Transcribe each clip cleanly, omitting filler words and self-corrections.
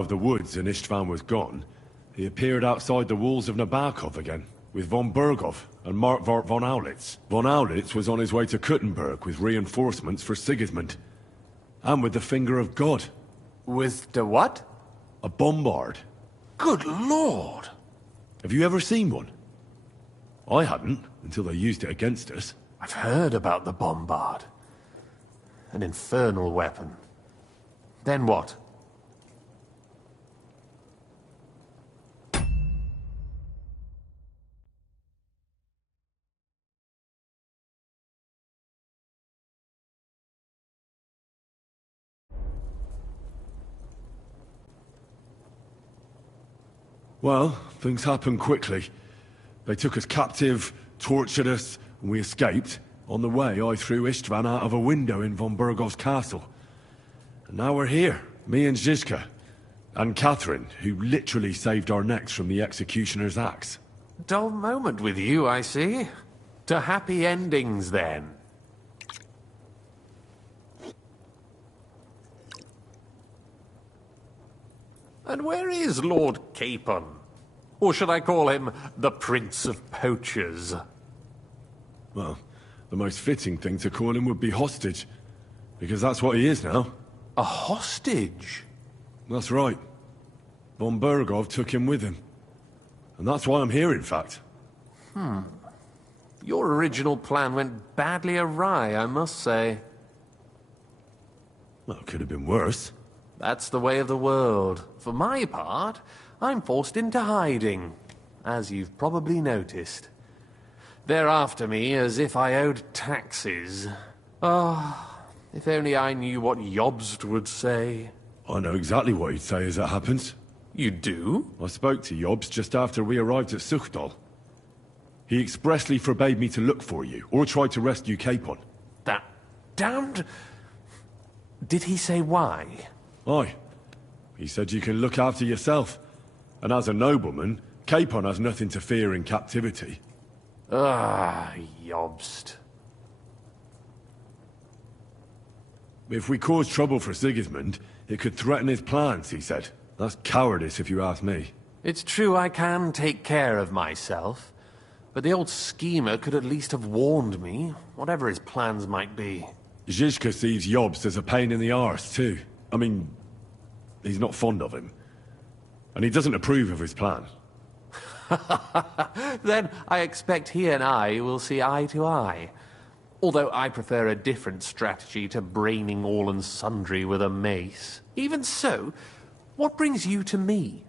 of the woods and Istvan was gone, he appeared outside the walls of Nabokov again, with von Berghoff and Markvart von Aulitz. Von Aulitz was on his way to Kuttenberg with reinforcements for Sigismund. And with the finger of God. With the what? A bombard. Good lord! Have you ever seen one? I hadn't, until they used it against us. I've heard about the bombard. An infernal weapon. Then what? Well, things happened quickly. They took us captive, tortured us, and we escaped. On the way, I threw Istvan out of a window in von Bergov's castle. And now we're here, me and Zizka. And Catherine, who literally saved our necks from the executioner's axe. Dull moment with you, I see. To happy endings, then. And where is Lord Capon? Or should I call him the Prince of Poachers? Well, the most fitting thing to call him would be hostage. Because that's what he is now. A hostage? That's right. Von Bergov took him with him. And that's why I'm here, in fact. Your original plan went badly awry, I must say. Well, it could have been worse. That's the way of the world. For my part, I'm forced into hiding, as you've probably noticed. They're after me as if I owed taxes. Ah, if only I knew what Jobst would say. I know exactly what he'd say as it happens. You do? I spoke to Jobst just after we arrived at Suchdal. He expressly forbade me to look for you, or try to rescue Capon. That damned... Did he say why? Aye. He said you can look after yourself. And as a nobleman, Capon has nothing to fear in captivity. Ah, Jobst. If we cause trouble for Sigismund, it could threaten his plans, he said. That's cowardice if you ask me. It's true I can take care of myself, but the old schemer could at least have warned me, whatever his plans might be. Zizka sees Jobst as a pain in the arse, too. I mean, he's not fond of him. And he doesn't approve of his plan. Then I expect he and I will see eye to eye. Although I prefer a different strategy to braining all and sundry with a mace. Even so, what brings you to me?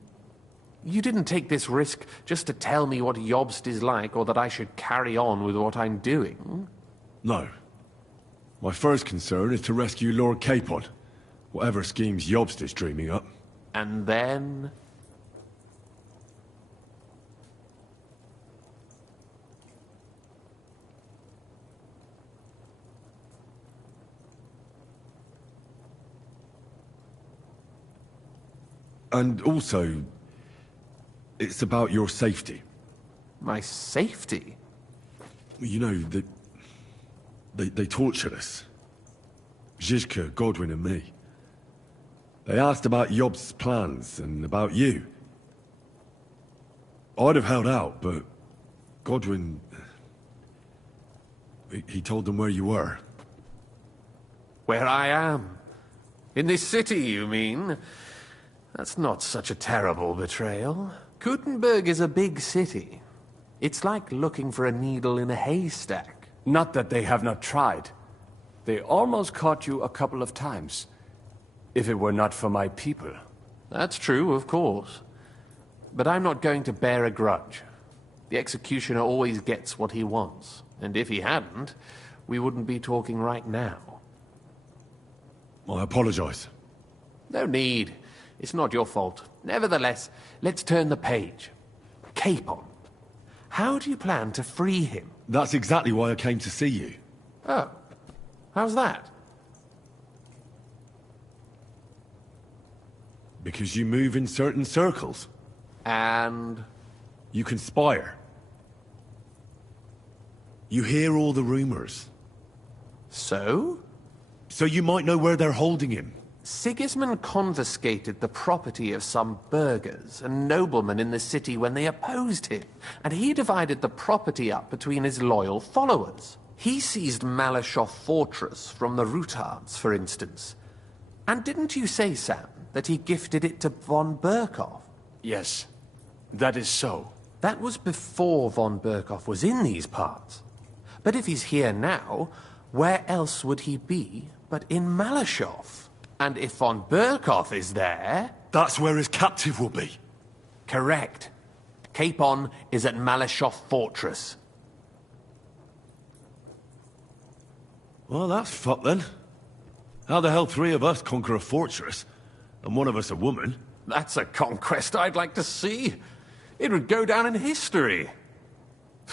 You didn't take this risk just to tell me what Jobst is like, or that I should carry on with what I'm doing. No. My first concern is to rescue Lord Capon. Whatever schemes Jobst is dreaming up. And then... And also, it's about your safety. My safety? You know, they tortured us. Zizka, Godwin and me. They asked about Jobst's plans and about you. I'd have held out, but Godwin... He told them where you were. Where I am? In this city, you mean? That's not such a terrible betrayal. Kuttenberg is a big city. It's like looking for a needle in a haystack. Not that they have not tried. They almost caught you a couple of times. If it were not for my people. That's true, of course. But I'm not going to bear a grudge. The executioner always gets what he wants. And if he hadn't, we wouldn't be talking right now. I apologize. No need. It's not your fault. Nevertheless, let's turn the page. Capon. How do you plan to free him? That's exactly why I came to see you. Oh. How's that? Because you move in certain circles. And... You conspire. You hear all the rumors. So? So you might know where they're holding him. Sigismund confiscated the property of some burghers and noblemen in the city when they opposed him, and he divided the property up between his loyal followers. He seized Malashov Fortress from the Rutards, for instance. And didn't you say, Sam, that he gifted it to von Berkhoff? Yes, that is so. That was before von Berkhoff was in these parts. But if he's here now, where else would he be but in Malashov? And if von Berkhoff is there... That's where his captive will be. Correct. Capon is at Malashov Fortress. Well, that's fucked then. How the hell 3 of us conquer a fortress, and one of us a woman? That's a conquest I'd like to see. It would go down in history.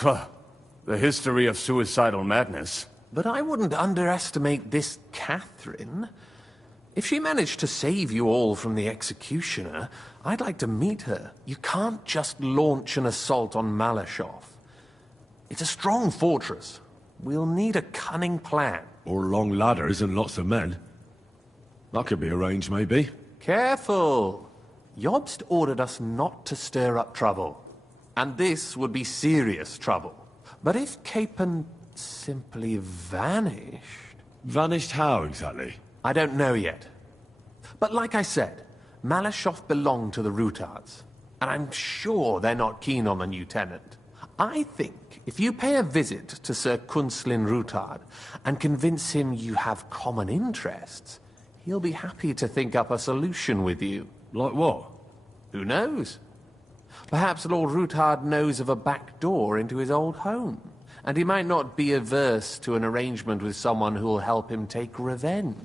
The history of suicidal madness. But I wouldn't underestimate this Catherine. If she managed to save you all from the executioner, I'd like to meet her. You can't just launch an assault on Malashov. It's a strong fortress. We'll need a cunning plan. Or long ladders and lots of men. That could be arranged, maybe. Careful! Jobst ordered us not to stir up trouble. And this would be serious trouble. But if Capon simply vanished... Vanished how, exactly? I don't know yet. But like I said, Malashov belonged to the Rutards. And I'm sure they're not keen on the new tenant. I think if you pay a visit to Sir Kunslin Rutard and convince him you have common interests, he'll be happy to think up a solution with you. Like what? Who knows? Perhaps Lord Rutard knows of a back door into his old home, and he might not be averse to an arrangement with someone who'll help him take revenge.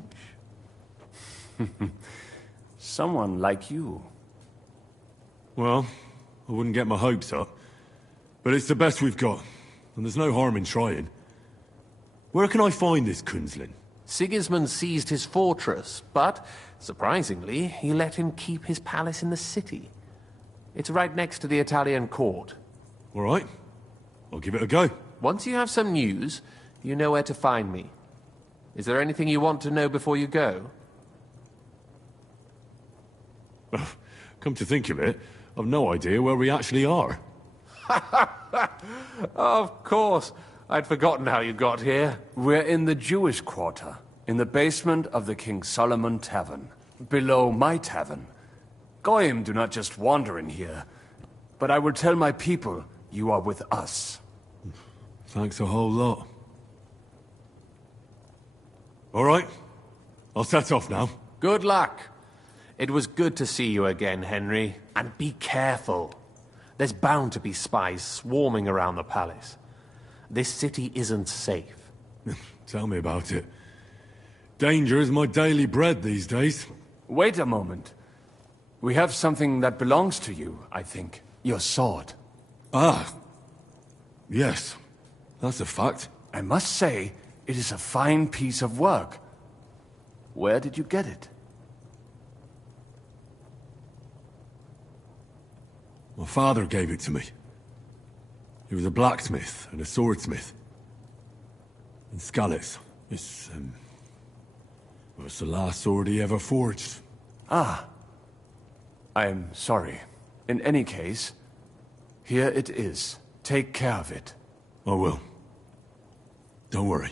Someone like you. Well, I wouldn't get my hopes up. But it's the best we've got, and there's no harm in trying. Where can I find this Kunslin? Sigismund seized his fortress, but, surprisingly, he let him keep his palace in the city. It's right next to the Italian court. All right. I'll give it a go. Once you have some news, you know where to find me. Is there anything you want to know before you go? Come to think of it, I've no idea where we actually are. Of course. I'd forgotten how you got here. We're in the Jewish quarter, in the basement of the King Solomon Tavern, below my tavern. Goyim do not just wander in here, but I will tell my people you are with us. Thanks a whole lot. All right. I'll set off now. Good luck. It was good to see you again, Henry. And be careful. There's bound to be spies swarming around the palace. This city isn't safe. Tell me about it. Danger is my daily bread these days. Wait a moment. We have something that belongs to you, I think. Your sword. Ah. Yes. That's a fact. I must say, it is a fine piece of work. Where did you get it? My father gave it to me. He was a blacksmith and a swordsmith. In Skalitz. Well, it's the last sword he ever forged. Ah. I'm sorry. In any case, here it is. Take care of it. I will. Don't worry.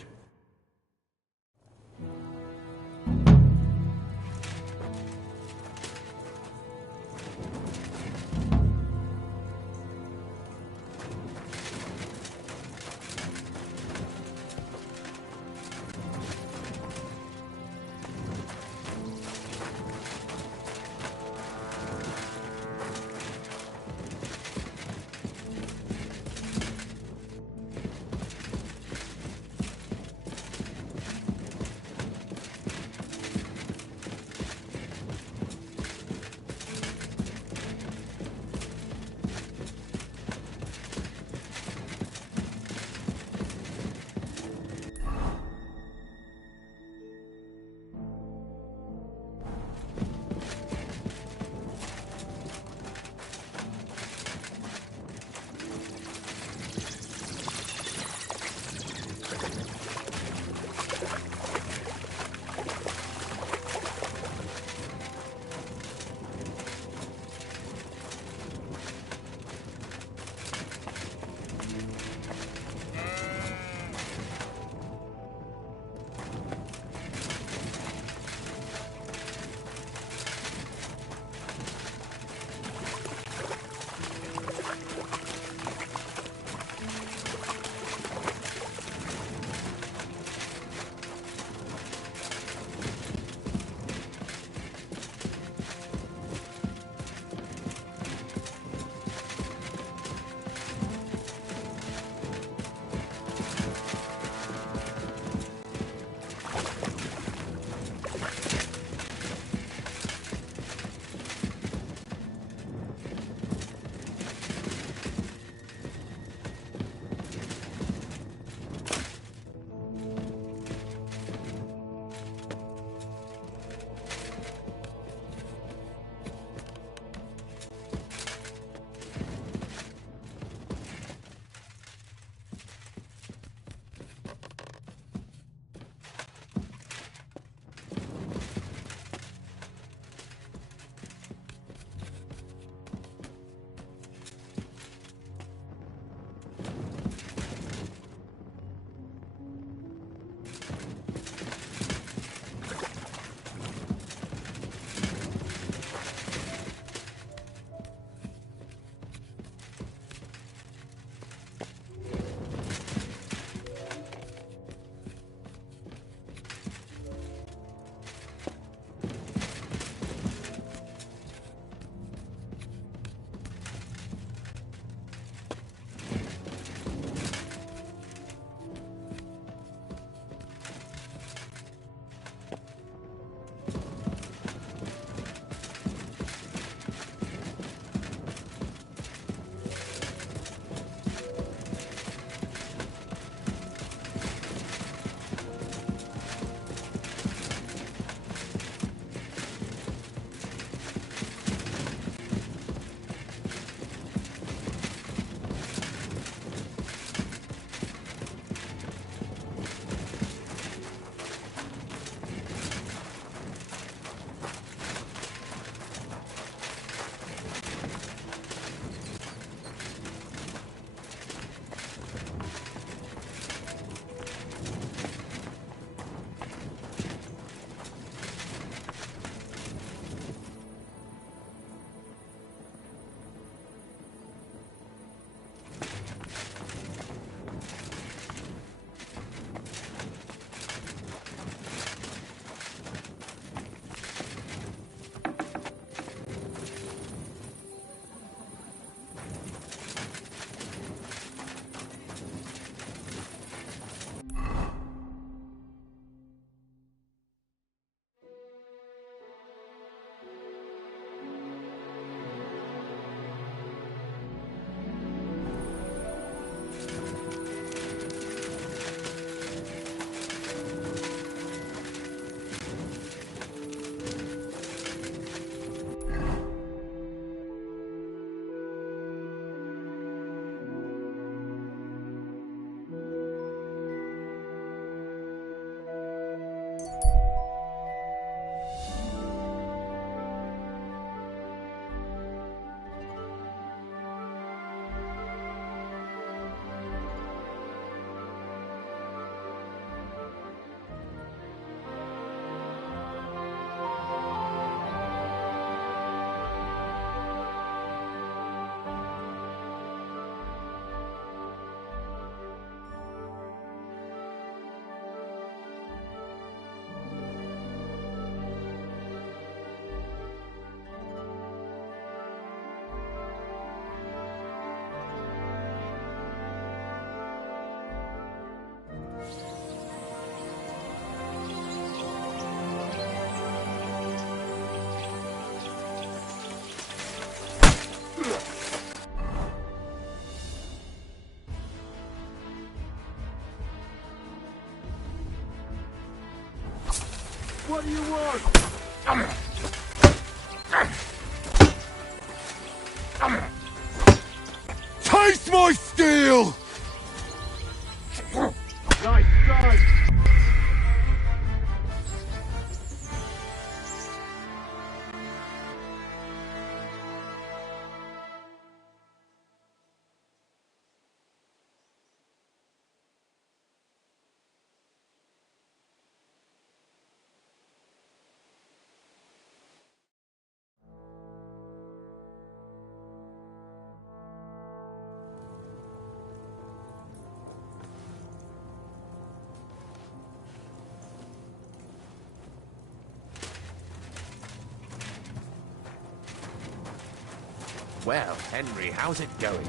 Face my steel! Nice strike! Well, Henry, how's it going?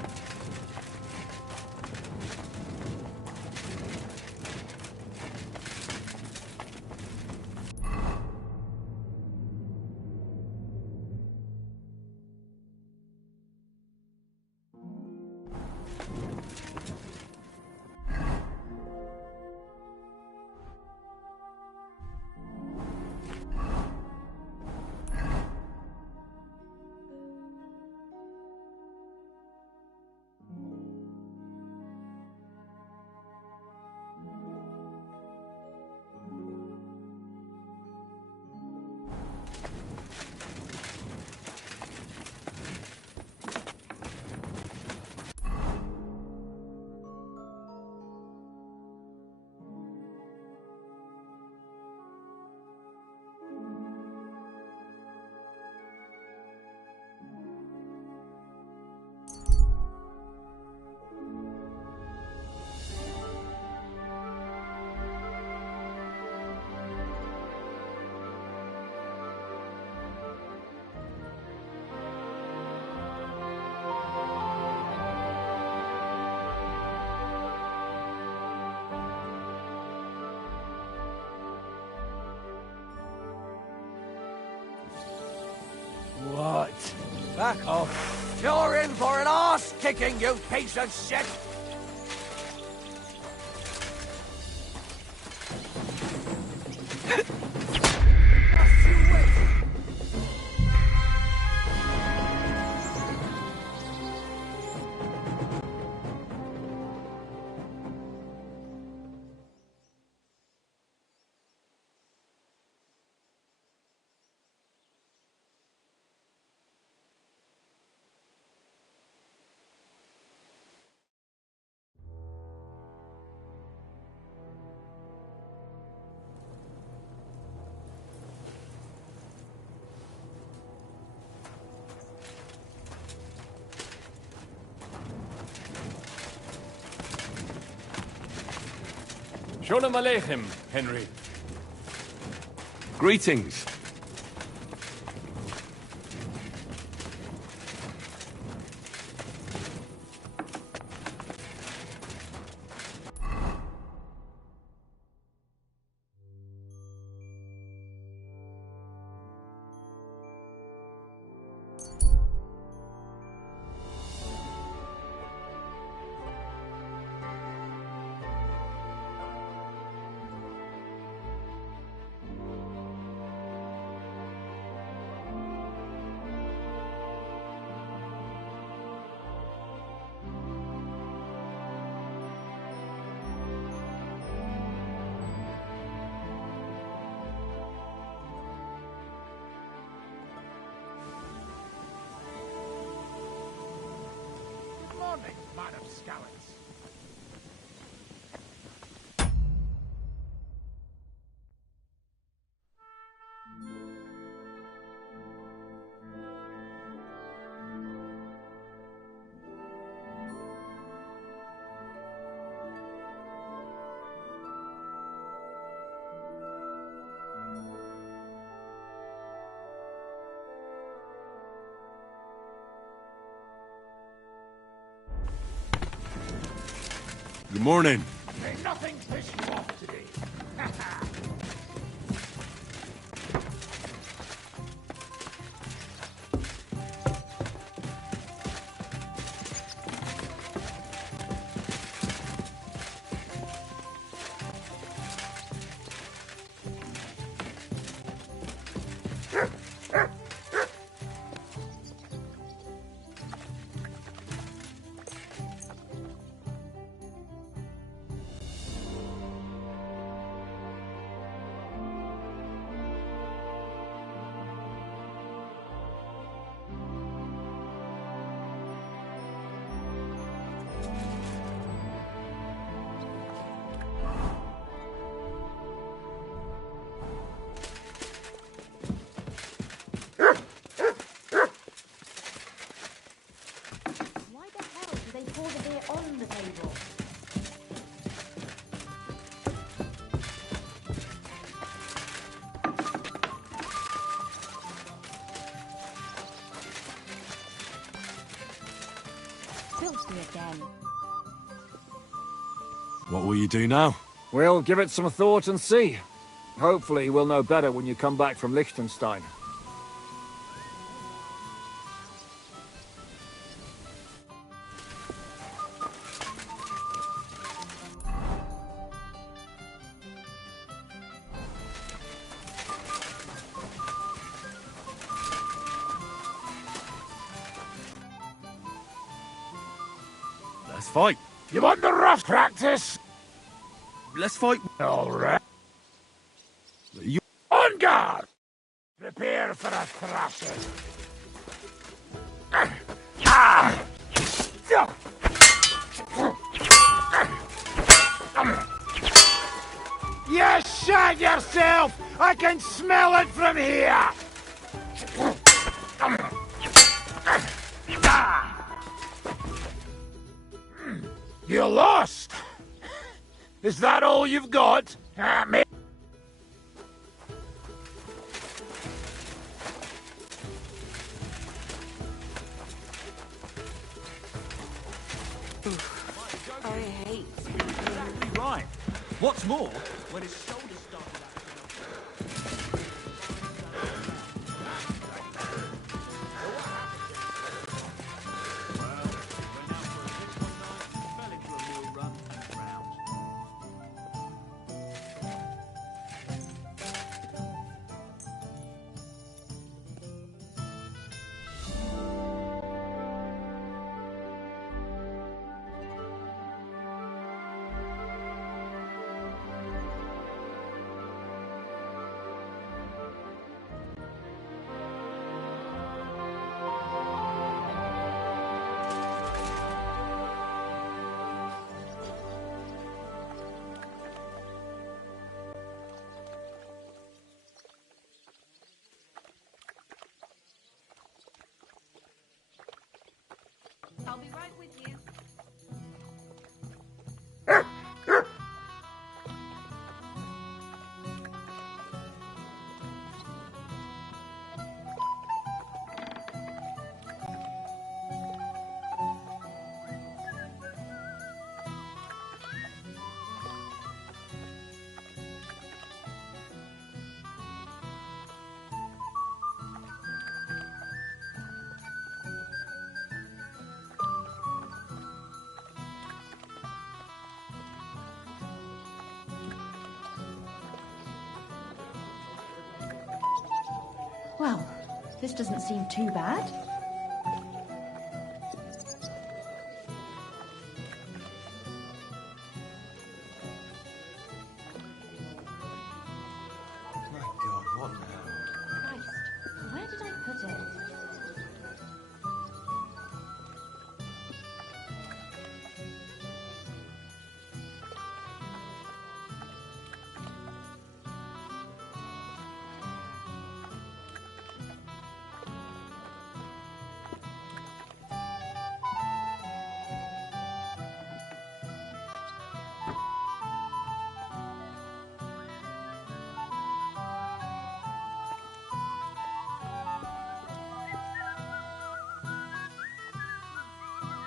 What? Back off. You're in for an arse-kicking, you piece of shit! Shalom Aleichem, Henry. Greetings. Morning, man of scallops. Good morning. Ain't nothing piss you off today. table. Filthy again. What will you do now? We'll give it some thought and see. Hopefully we'll know better when you come back from Liechtenstein. Let's fight. You want the rough practice? Let's fight. All right. You... On guard! Prepare for a thrashing. You shot yourself! I can smell it from here! You lost! Is that all you've got? Me. I hate Exactly right. What's more, when his shoulders started acting up... I'll be right with you. Well, this doesn't seem too bad. My God, what now? Christ, where did I put it?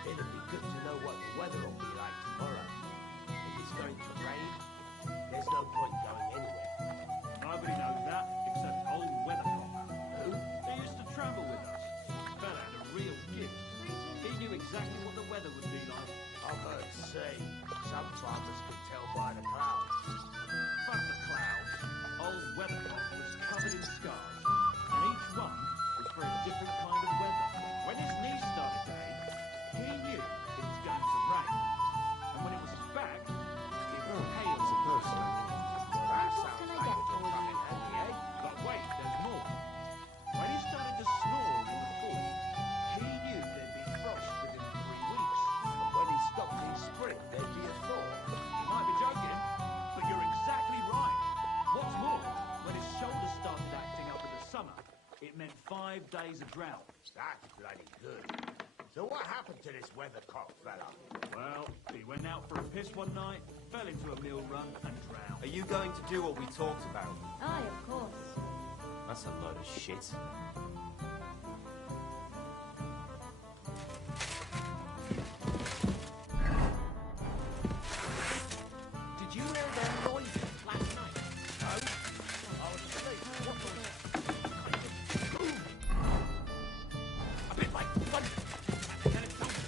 It'd be good to know what the weather will be like tomorrow. If it's going to rain, there's no point going anywhere. Nobody knows that, except old Weathercock. Who? He used to travel with us. Fella had a real gift. He knew exactly what the weather would be like. I've heard say some farmers can tell by the clouds. But the clouds, old Weathercock was covered in scars, and each one was for a different kind of weather. When his knee started to ache, he knew it was going to rain. And when it was his back, it was hail. Well, that sounds can I like get it'll for come you? in handy, eh? But wait, there's more. When he started to snore in the fall, he knew there'd be frost within 3 weeks. But when he stopped in spring, there'd be a thaw. You might be joking, but you're exactly right. What's more, when his shoulders started acting up in the summer, it meant 5 days of drought. That's bloody good. So what happened to this weathercock fella? Well, he went out for a piss one night, fell into a mill run, and drowned. Are you going to do what we talked about? Aye, of course. That's a load of shit. Did you hear them noises last night? No? I was asleep. What was it? Boom! A bit like thunder. And then it sounded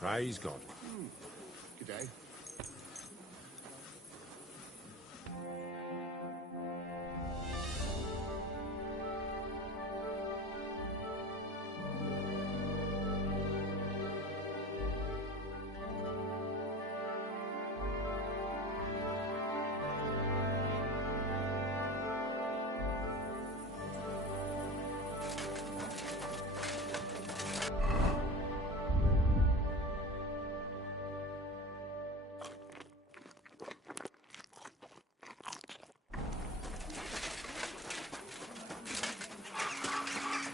Praise God. Good day.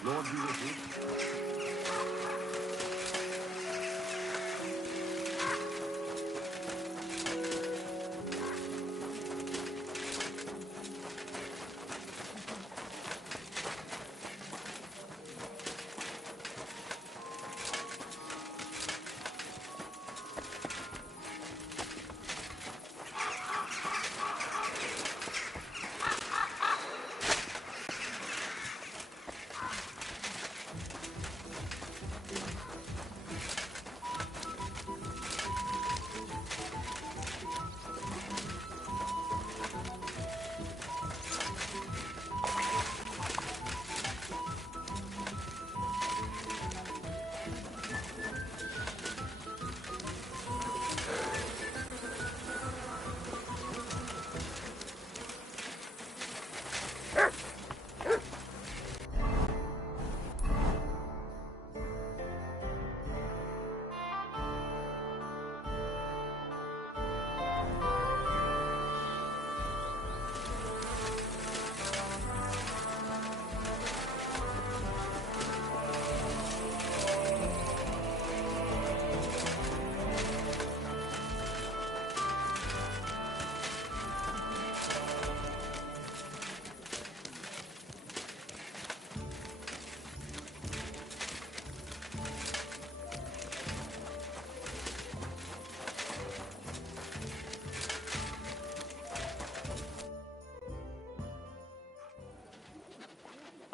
Lord be with you.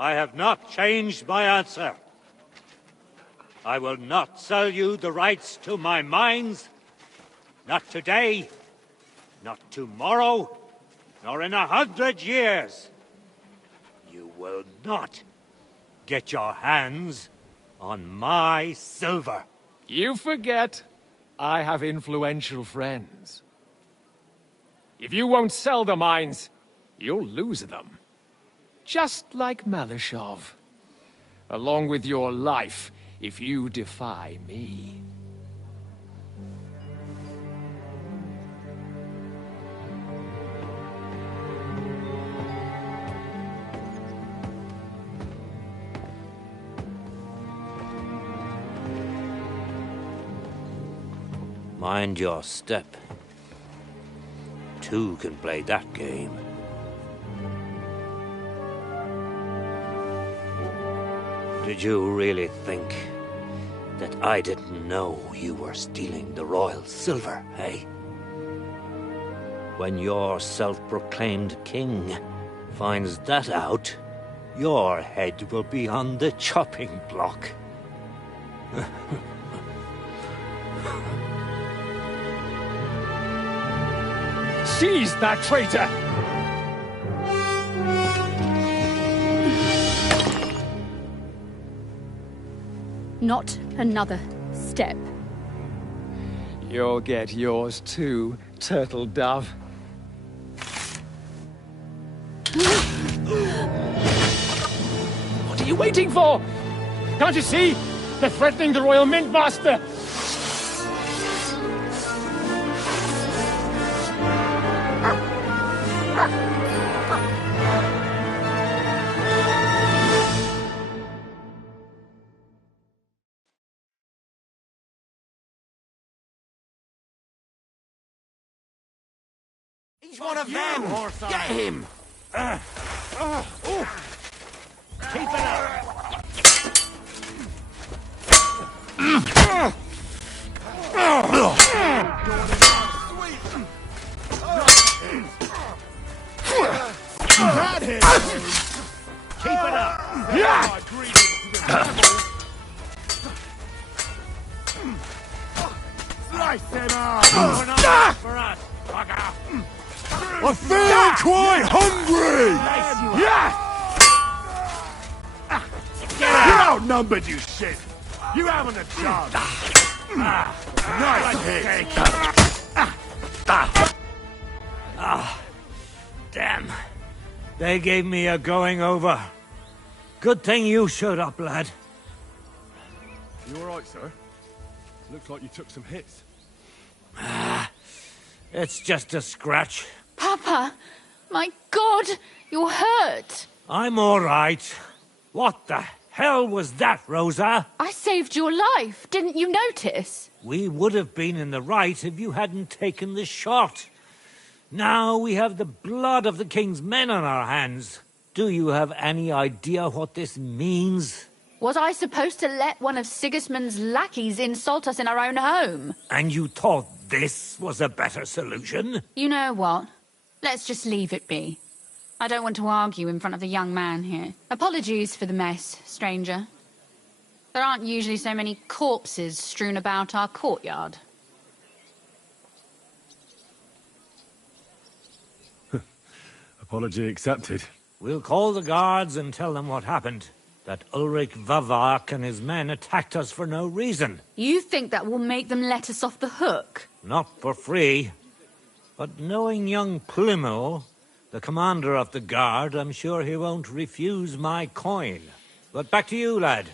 I have not changed my answer. I will not sell you the rights to my mines. Not today, not tomorrow, nor in 100 years. You will not get your hands on my silver. You forget I have influential friends. If you won't sell the mines, you'll lose them. Just like Malishov. Along with your life, if you defy me. Mind your step. Two can play that game. Did you really think that I didn't know you were stealing the royal silver, eh? When your self-proclaimed king finds that out, your head will be on the chopping block. Seize that traitor! Not another step. You'll get yours too, turtle dove. What are you waiting for? Can't you see? They're threatening the Royal Mint Master! He's one of them! Get him! Keep it up! Keep it up! Slice them up! For us, bugger! I feel quite hungry! You're outnumbered, you shit! You haven't a chance! Nice hit! Damn. They gave me a going over. Good thing you showed up, lad. You alright, sir? Looks like you took some hits. It's just a scratch. Papa! My God! You're hurt! I'm all right. What the hell was that, Rosa? I saved your life. Didn't you notice? We would have been in the right if you hadn't taken the shot. Now we have the blood of the king's men on our hands. Do you have any idea what this means? Was I supposed to let one of Sigismund's lackeys insult us in our own home? And you thought this was a better solution? You know what? Let's just leave it be. I don't want to argue in front of the young man here. Apologies for the mess, stranger. There aren't usually so many corpses strewn about our courtyard. Apology accepted. We'll call the guards and tell them what happened. That Ulrich Vavak and his men attacked us for no reason. You think that will make them let us off the hook? Not for free. But knowing young Plymel, the commander of the guard, I'm sure he won't refuse my coin. But back to you, lad.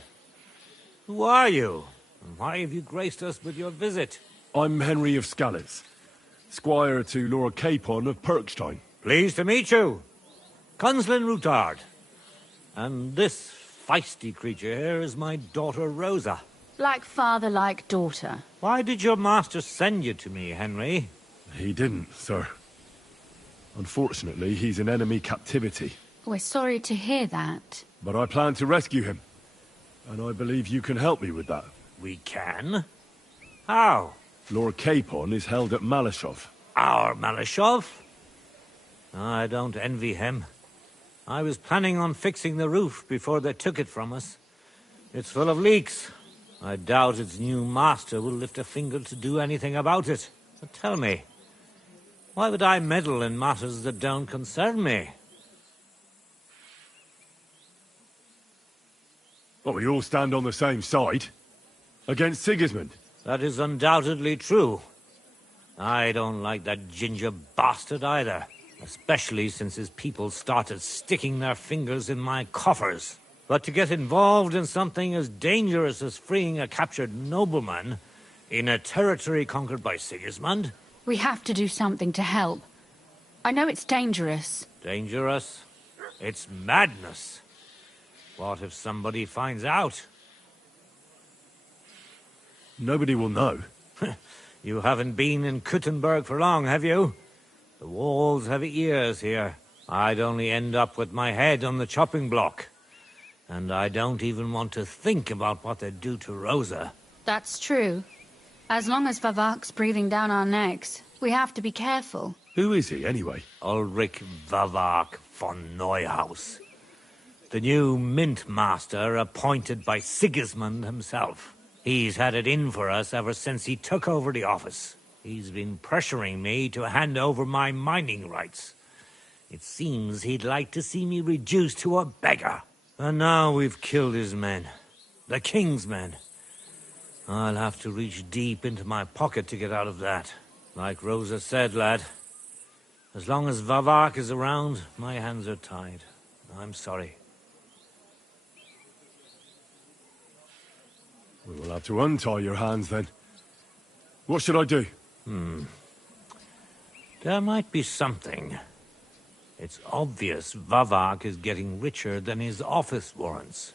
Who are you? And why have you graced us with your visit? I'm Henry of Skalitz, squire to Lord Capon of Perkstein. Pleased to meet you. Conslin Routard. And this feisty creature here is my daughter Rosa. Like father, like daughter. Why did your master send you to me, Henry? He didn't, sir. Unfortunately, he's in enemy captivity. We're sorry to hear that. But I plan to rescue him. And I believe you can help me with that. We can? How? Lord Capon is held at Malashov. Our Malashov? I don't envy him. I was planning on fixing the roof before they took it from us. It's full of leaks. I doubt its new master will lift a finger to do anything about it. But tell me, why would I meddle in matters that don't concern me? Well, we all stand on the same side. Against Sigismund. That is undoubtedly true. I don't like that ginger bastard either. Especially since his people started sticking their fingers in my coffers. But to get involved in something as dangerous as freeing a captured nobleman in a territory conquered by Sigismund? We have to do something to help. I know it's dangerous. Dangerous? It's madness. What if somebody finds out? Nobody will know. You haven't been in Kuttenberg for long, have you? The walls have ears here. I'd only end up with my head on the chopping block. And I don't even want to think about what they'd do to Rosa. That's true. As long as Vavak's breathing down our necks, we have to be careful. Who is he, anyway? Ulrich Vavak von Neuhaus. The new mint master appointed by Sigismund himself. He's had it in for us ever since he took over the office. He's been pressuring me to hand over my mining rights. It seems he'd like to see me reduced to a beggar. And now we've killed his men. The king's men. I'll have to reach deep into my pocket to get out of that. Like Rosa said, lad, as long as Vavak is around, my hands are tied. I'm sorry. We will have to untie your hands, then. What should I do? There might be something. It's obvious Vavak is getting richer than his office warrants.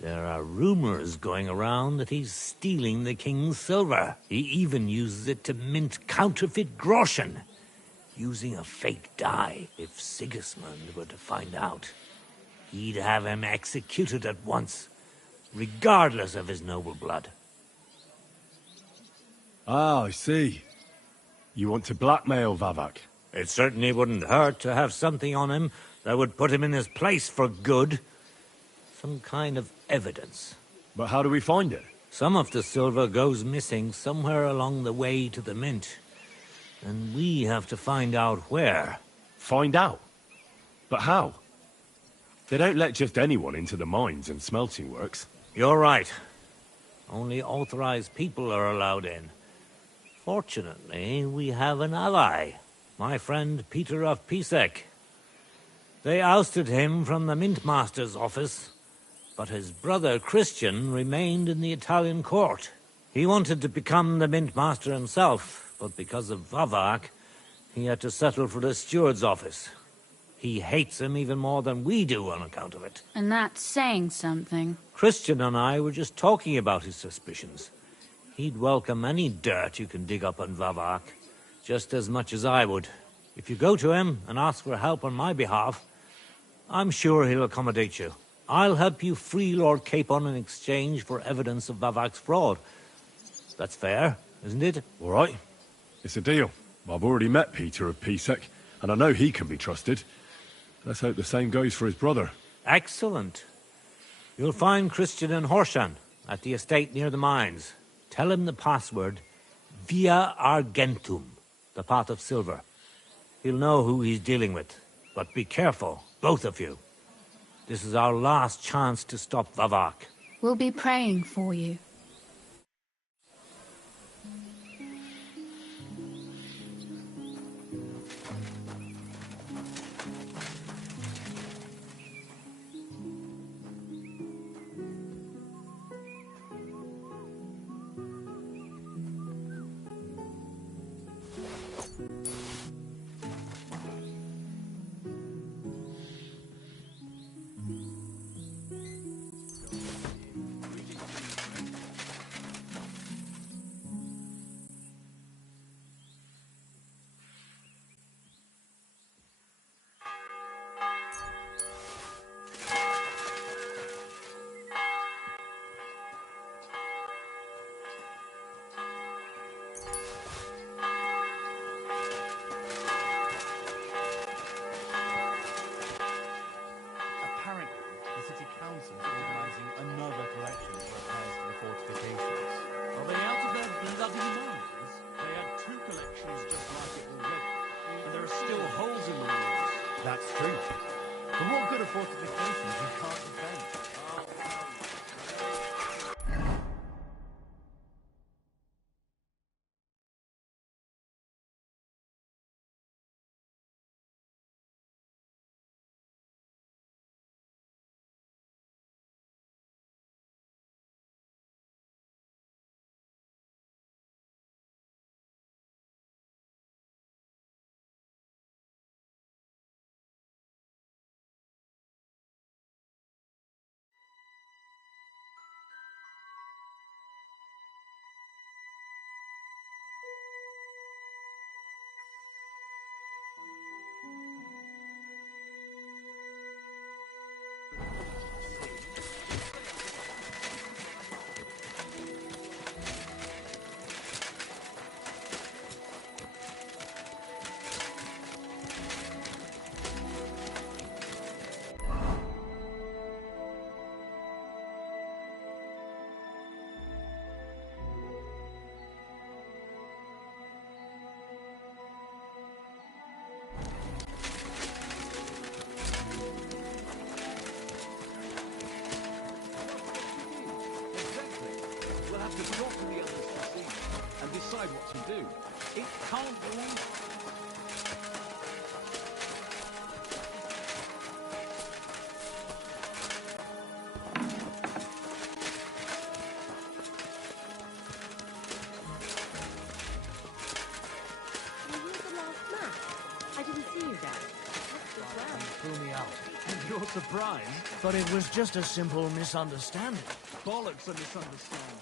There are rumors going around that he's stealing the king's silver. He even uses it to mint counterfeit groschen, using a fake dye. If Sigismund were to find out, he'd have him executed at once, regardless of his noble blood. Ah, I see. You want to blackmail Vavak? It certainly wouldn't hurt to have something on him that would put him in his place for good. Some kind of evidence. But how do we find it? Some of the silver goes missing somewhere along the way to the mint. And we have to find out where. Find out? But how? They don't let just anyone into the mines and smelting works. You're right. Only authorized people are allowed in. Fortunately, we have an ally. My friend Peter of Pisek. They ousted him from the Mintmaster's office, but his brother Christian remained in the Italian court. He wanted to become the Mintmaster himself, but because of Vavak, he had to settle for the steward's office. He hates him even more than we do on account of it. And that's saying something. Christian and I were just talking about his suspicions. He'd welcome any dirt you can dig up on Vavak, just as much as I would. If you go to him and ask for help on my behalf, I'm sure he'll accommodate you. I'll help you free Lord Capon in exchange for evidence of Vavak's fraud. That's fair, isn't it? All right. It's a deal. I've already met Peter of Pisek, and I know he can be trusted. Let's hope the same goes for his brother. Excellent. You'll find Christian and Horshan at the estate near the mines. Tell him the password, Via Argentum, the pot of silver. He'll know who he's dealing with. But be careful, both of you. This is our last chance to stop Vavak. We'll be praying for you. We'll have to talk to the others this evening and decide what to do. It can't go on. I didn't see you, Dad. Threw me out. You're surprised? But it was just a simple misunderstanding. Bollocks a misunderstanding.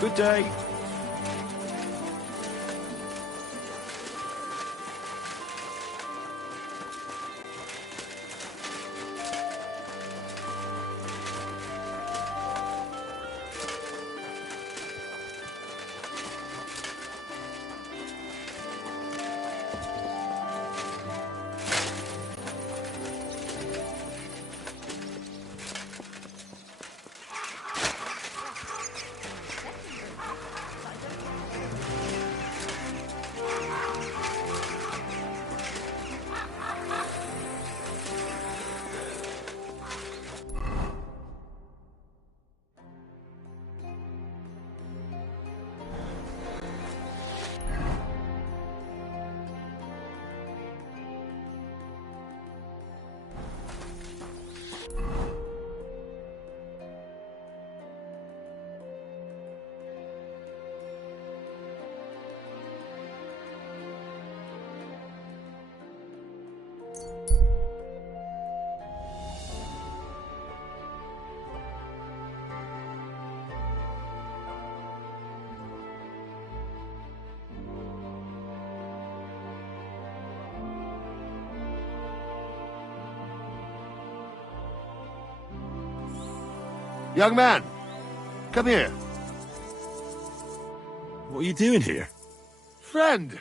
Good day. Young man, come here. What are you doing here? Friend,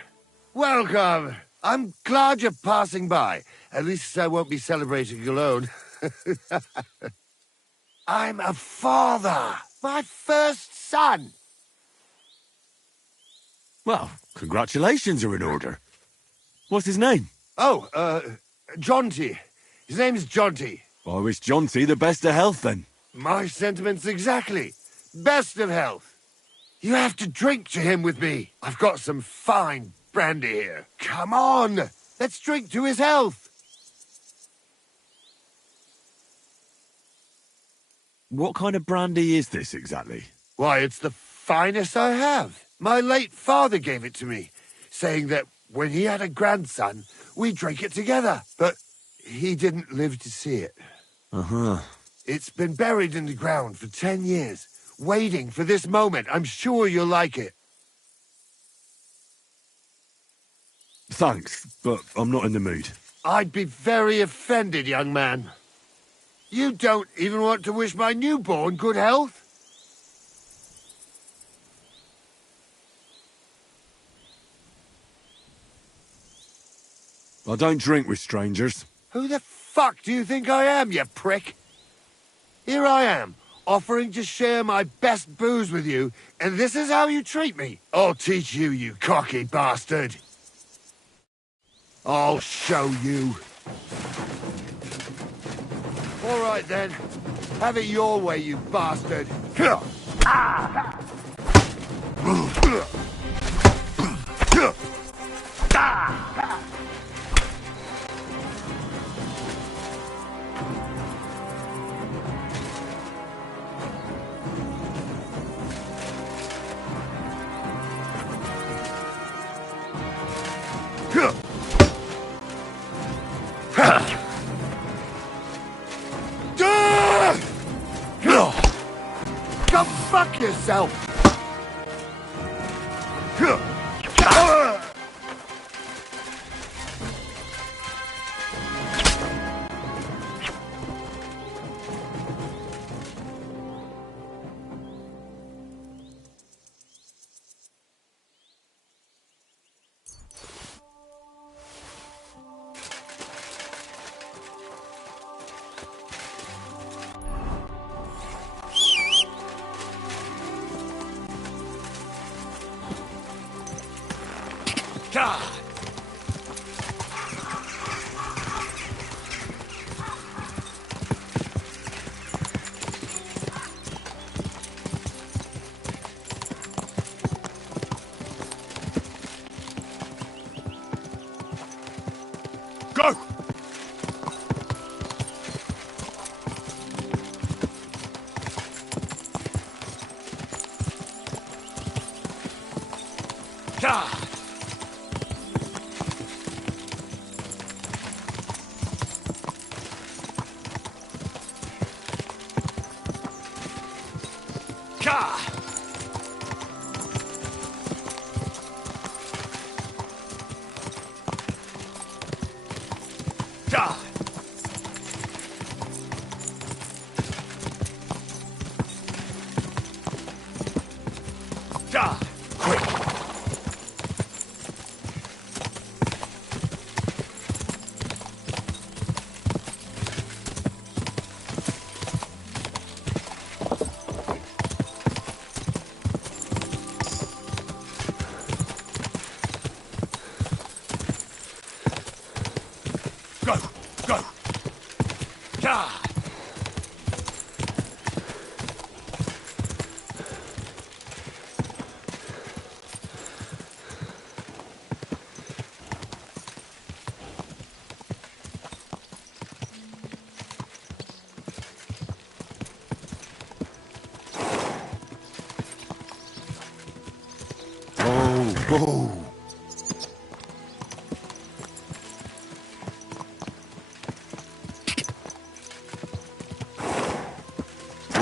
welcome. I'm glad you're passing by. At least I won't be celebrating alone. I'm a father. My first son. Well, congratulations are in order. What's his name? Oh, Jonty. His name's Jonty. I wish Jonty the best of health then. My sentiments exactly. Best of health. You have to drink to him with me. I've got some fine brandy here. Come on, let's drink to his health. What kind of brandy is this exactly? Why, it's the finest I have. My late father gave it to me, saying that when he had a grandson, we drank it together. But he didn't live to see it. Uh-huh. It's been buried in the ground for 10 years, waiting for this moment. I'm sure you'll like it. Thanks, but I'm not in the mood. I'd be very offended, young man. You don't even want to wish my newborn good health? I don't drink with strangers. Who the fuck do you think I am, you prick? Here I am, offering to share my best booze with you, and this is how you treat me. I'll teach you, you cocky bastard. I'll show you. All right, then. Have it your way, you bastard. Go fuck yourself! Go! Go! Go!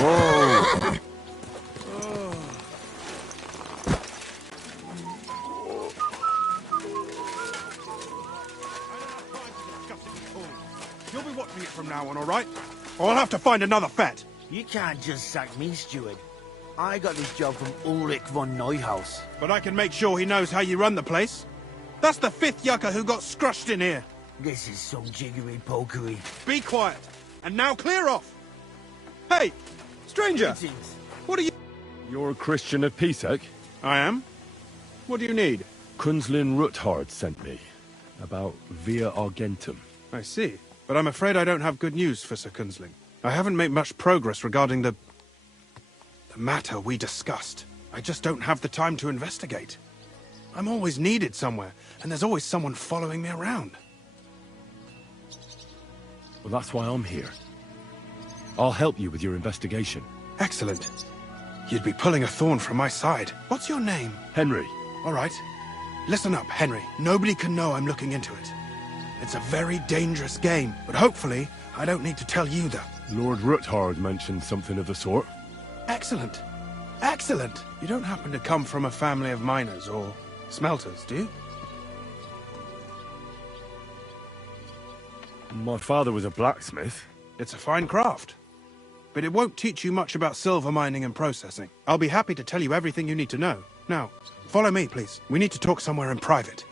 Oh! You'll be watching it from now on, all right? Or I'll have to find another fet. You can't just sack me, steward. I got this job from Ulrich von Neuhaus. But I can make sure he knows how you run the place. That's the 5th yucca who got scrushed in here. This is some jiggery-pokery. Be quiet. And now clear off. Hey, stranger. Greetings. What are you... You're a Christian of Pisek? I am. What do you need? Kunzlin Ruthard sent me. About Via Argentum. I see. But I'm afraid I don't have good news for Sir Kunzling. I haven't made much progress regarding the matter we discussed. I just don't have the time to investigate. I'm always needed somewhere, and there's always someone following me around. Well, that's why I'm here. I'll help you with your investigation. Excellent. You'd be pulling a thorn from my side. What's your name? Henry. All right. Listen up, Henry. Nobody can know I'm looking into it. It's a very dangerous game, but hopefully I don't need to tell you that. Lord Ruthard mentioned something of the sort. Excellent. Excellent. You don't happen to come from a family of miners or smelters, do you? My father was a blacksmith. It's a fine craft. But it won't teach you much about silver mining and processing. I'll be happy to tell you everything you need to know. Now, follow me, please. We need to talk somewhere in private.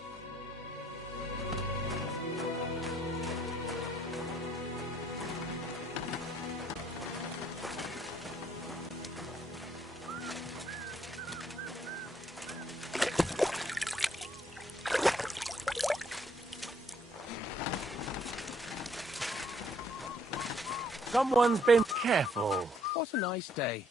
Someone's been careful. What a nice day.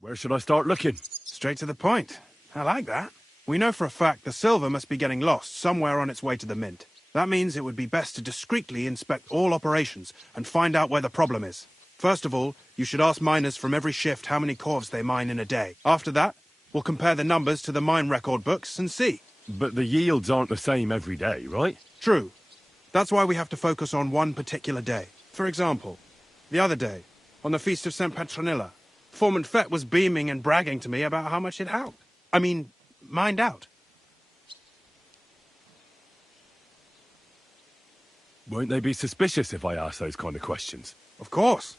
Where should I start looking? Straight to the point. I like that. We know for a fact the silver must be getting lost somewhere on its way to the mint. That means it would be best to discreetly inspect all operations and find out where the problem is. First of all, you should ask miners from every shift how many corves they mine in a day. After that, we'll compare the numbers to the mine record books and see. But the yields aren't the same every day, right? True. That's why we have to focus on one particular day. For example, the other day, on the Feast of St. Petronilla, Foreman Fett was beaming and bragging to me about how much it helped. Mined out. Won't they be suspicious if I ask those kind of questions? Of course.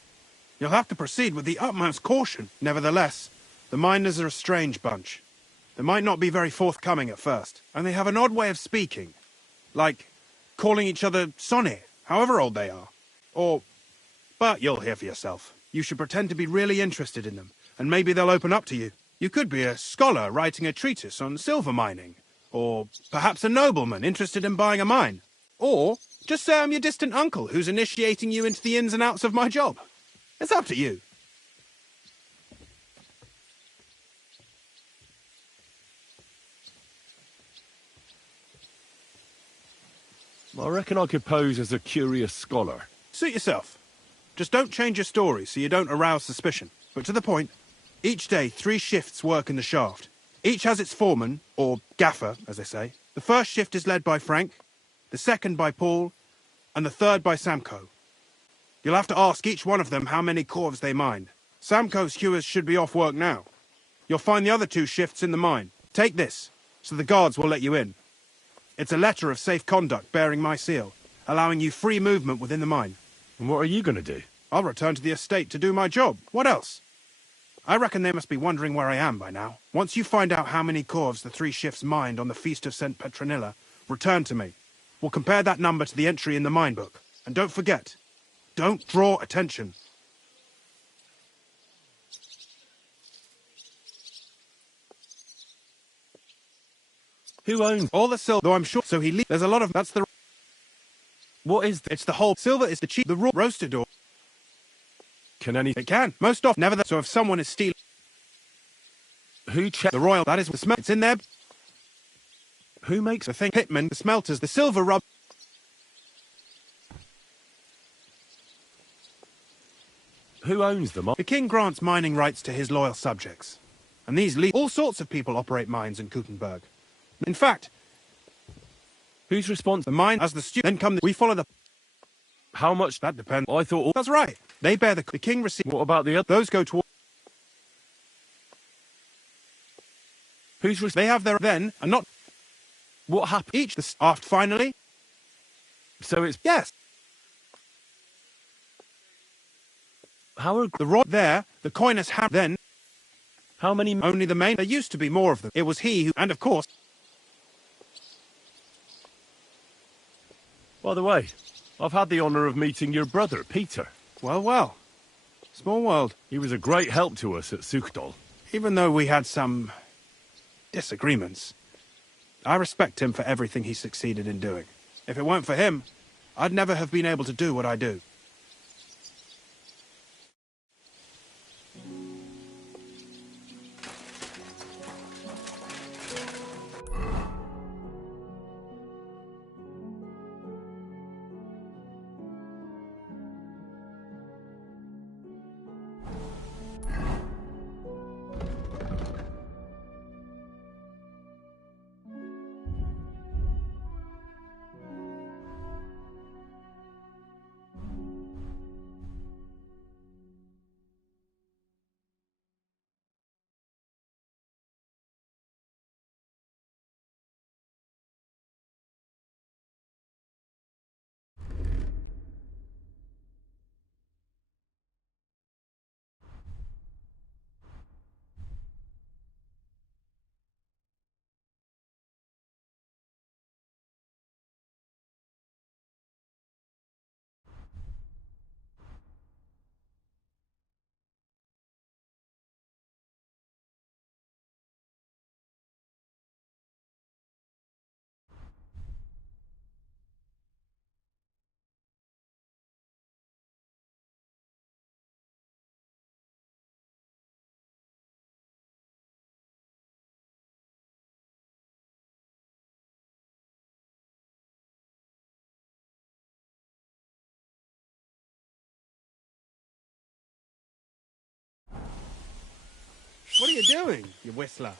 You'll have to proceed with the utmost caution. Nevertheless, the miners are a strange bunch. They might not be very forthcoming at first, and they have an odd way of speaking. Like calling each other Sonny, however old they are. But you'll hear for yourself. You should pretend to be really interested in them, and maybe they'll open up to you. You could be a scholar writing a treatise on silver mining, or perhaps a nobleman interested in buying a mine. Or just say I'm your distant uncle who's initiating you into the ins and outs of my job. It's up to you. I reckon I could pose as a curious scholar. Suit yourself. Just don't change your story so you don't arouse suspicion. But to the point, each day 3 shifts work in the shaft. Each has its foreman, or gaffer, as they say. The first shift is led by Frank, the second by Paul, and the third by Samko. You'll have to ask each one of them how many corves they mine. Samko's hewers should be off work now. You'll find the other 2 shifts in the mine. Take this, so the guards will let you in. It's a letter of safe conduct bearing my seal, allowing you free movement within the mine. And what are you going to do? I'll return to the estate to do my job. What else? I reckon they must be wondering where I am by now. Once you find out how many corves the 3 shifts mined on the Feast of St. Petronilla, return to me. We'll compare that number to the entry in the mine book. And don't forget, don't draw attention. Who owns all the silver? Though I'm sure. So there's a lot of. That's the. What is? It's the whole. Silver is the cheap. The raw roasted or. Can any? It can. Most often. Never. So if someone is stealing. Who check the royal? That is the smelt. It's in there. Who makes the thing? Pitmen, the smelters, the silver rub. Who owns them? The king grants mining rights to his loyal subjects, and these all sorts of people operate mines in Kuttenberg. In fact, who's responsible? The mine as the stew. Then come we follow the. How much? That depends. I thought. That's right. They bear the king receives. What about the other? Those go toward. Who's they have their then and not. What happened? Each the aft finally. So it's yes. How are the roy there? The coiners have then. How many? Only the main. There used to be more of them. It was he who, and of course. By the way, I've had the honour of meeting your brother, Peter. Well, well. Small world. He was a great help to us at Sukdal. Even though we had some disagreements, I respect him for everything he succeeded in doing. If it weren't for him, I'd never have been able to do what I do. What are you doing, you whistler?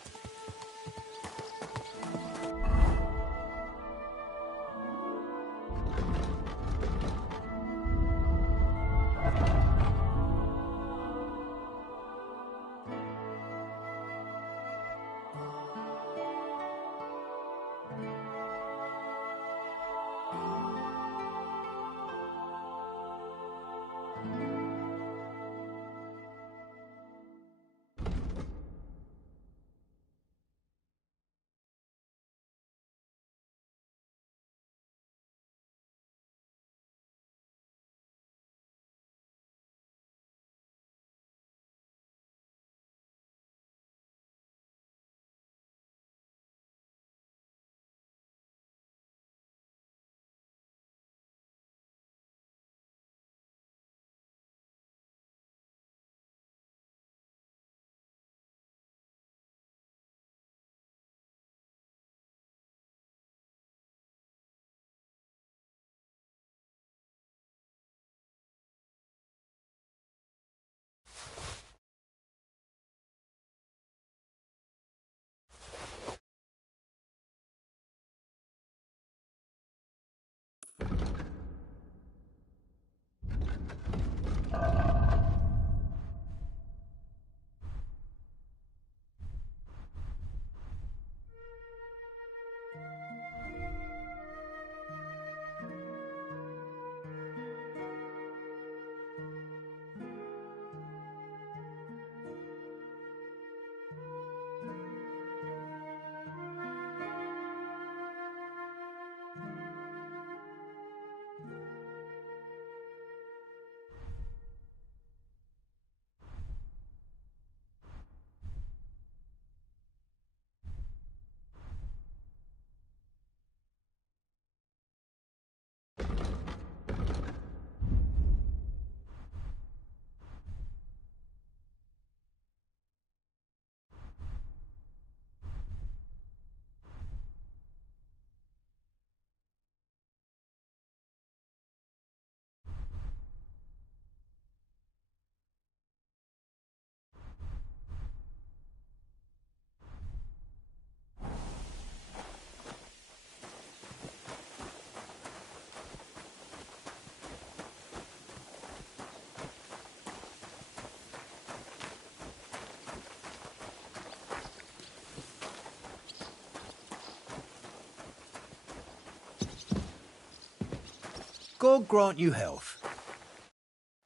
God grant you health.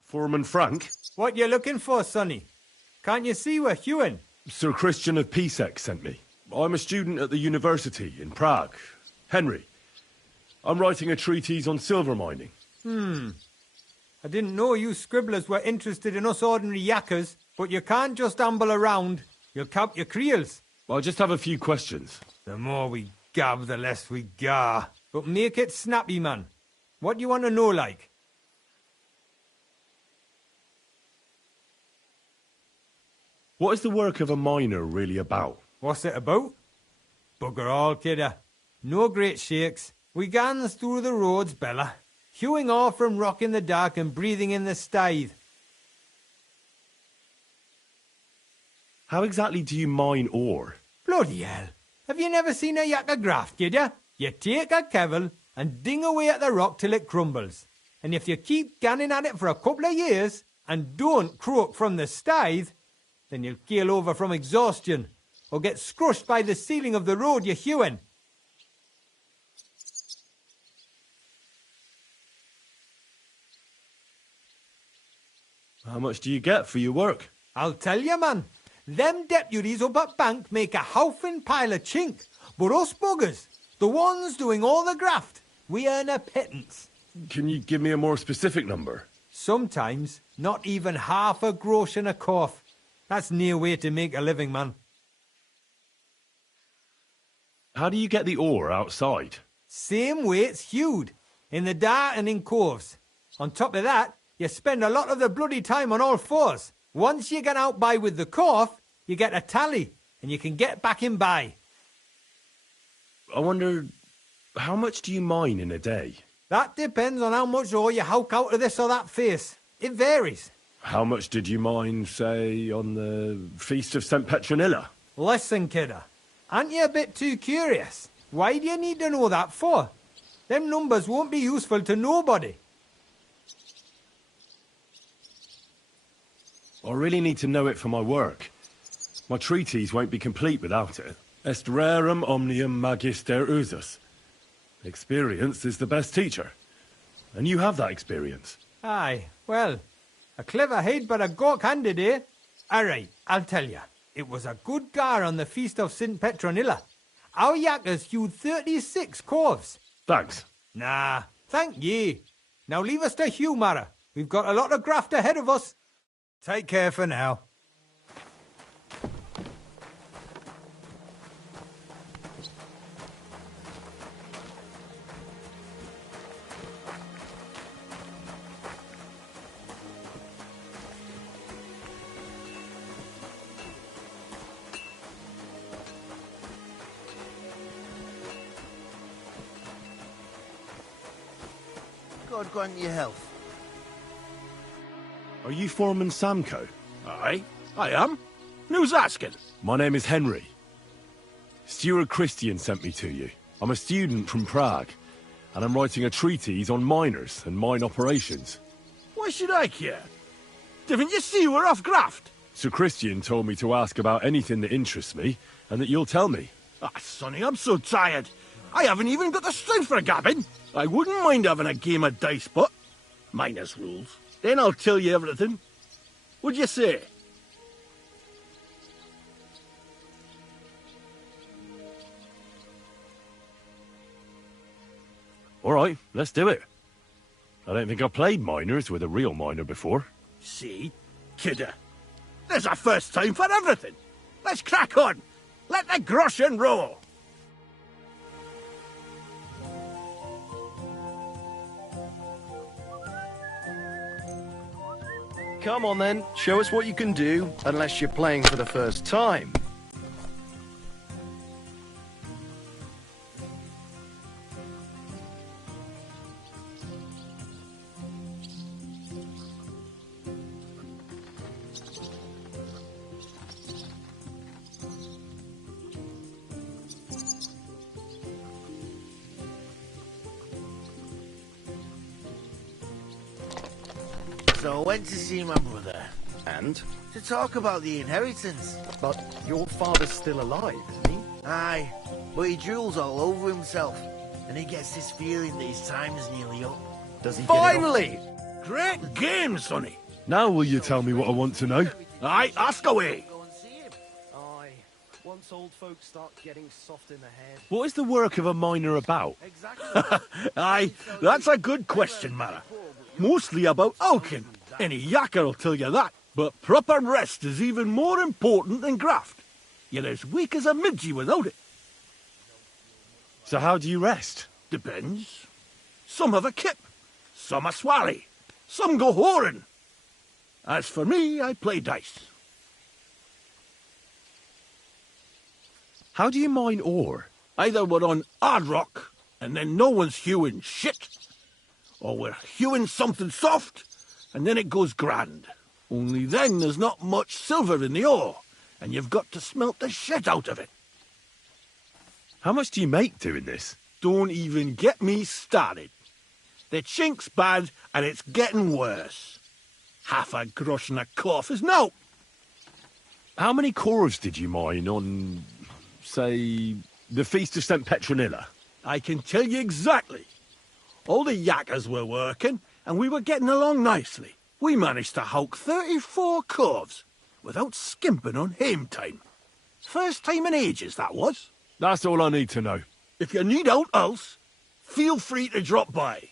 Foreman Frank? What you looking for, sonny? Can't you see we're hewing? Sir Christian of Pisek sent me. I'm a student at the university in Prague. Henry. I'm writing a treatise on silver mining. I didn't know you scribblers were interested in us ordinary yakkers, but you can't just amble around. You'll count your creels. I just have a few questions. The more we gab, the less we gar. But make it snappy, man. What do you want to know, like? What is the work of a miner really about? What's it about? Bugger all, kidder. No great shakes. We gans through the roads, Bella. Hewing off from rock in the dark and breathing in the stithe. How exactly do you mine ore? Bloody hell. Have you never seen a yakker graft, kidder? You take a kevel and ding away at the rock till it crumbles. And if you keep ganning at it for a couple of years and don't croak from the stithe, then you'll keel over from exhaustion or get scrushed by the ceiling of the road you're hewing. How much do you get for your work? I'll tell you, man. Them deputies up at bank make a howfing pile of chink. But us buggers, the ones doing all the graft, we earn a pittance. Can you give me a more specific number? Sometimes not even half a grosh and a cough. That's near way to make a living, man. How do you get the ore outside? Same way it's hewed, in the dark and in coves. On top of that, you spend a lot of the bloody time on all fours. Once you get out by with the cough, you get a tally, and you can get back in by. I wonder, how much do you mine in a day? That depends on how much ore you howk out of this or that face. It varies. How much did you mine, say, on the Feast of St. Petronilla? Listen, kidder. Aren't you a bit too curious? Why do you need to know that for? Them numbers won't be useful to nobody. I really need to know it for my work. My treatise won't be complete without it. Est rerum omnium magister usus. Experience is the best teacher. And you have that experience. Aye, well, a clever head but a gawk-handed, eh? All right, I'll tell you. It was a good gar on the Feast of St. Petronilla. Our yakkers hewed 36 coves. Thanks. Nah, thank ye. Now leave us to hew, Mara. We've got a lot of graft ahead of us. Take care for now. God grant you health. Are you Foreman Samko? Aye, I am. Who's asking? My name is Henry. Steward Christian sent me to you. I'm a student from Prague, and I'm writing a treatise on miners and mine operations. Why should I care? Didn't you see we're off graft? Sir Christian told me to ask about anything that interests me, and that you'll tell me. Ah, Sonny, I'm so tired. I haven't even got the strength for gabbing. I wouldn't mind having a game of dice, but minus rules. Then I'll tell you everything. What'd you say? All right, let's do it. I don't think I've played miners with a real miner before. See? Kidder. There's a first time for everything. Let's crack on. Let the groschen roll. Come on then, show us what you can do, unless you're playing for the first time. So I went to see my brother. And? To talk about the inheritance. But your father's still alive, isn't he? Aye, but he drools all over himself. And he gets this feeling that his time is nearly up. Does he Finally! Great game, sonny. Now will you tell me what I want to know? Aye, ask away. Aye. Once old folks start getting soft in the head. What is the work of a miner about? Aye, that's a good question, Mara. Mostly about oaking. Any yakker will tell you that. But proper rest is even more important than graft. You're as weak as a midgie without it. So how do you rest? Depends. Some have a kip. Some a swally. Some go whoring. As for me, I play dice. How do you mine ore? Either we're on hard rock, and then no one's hewing shit. Or we're hewing something soft, and then it goes grand. Only then there's not much silver in the ore, and you've got to smelt the shit out of it. How much do you make doing this? Don't even get me started. The chink's bad, and it's getting worse. Half a grosh and a cough is no. How many cores did you mine on, say, the Feast of St. Petronilla? I can tell you exactly. All the yakkers were working, and we were getting along nicely. We managed to howk 34 corves, without skimping on hame time. First time in ages, that was. That's all I need to know. If you need aught else, feel free to drop by.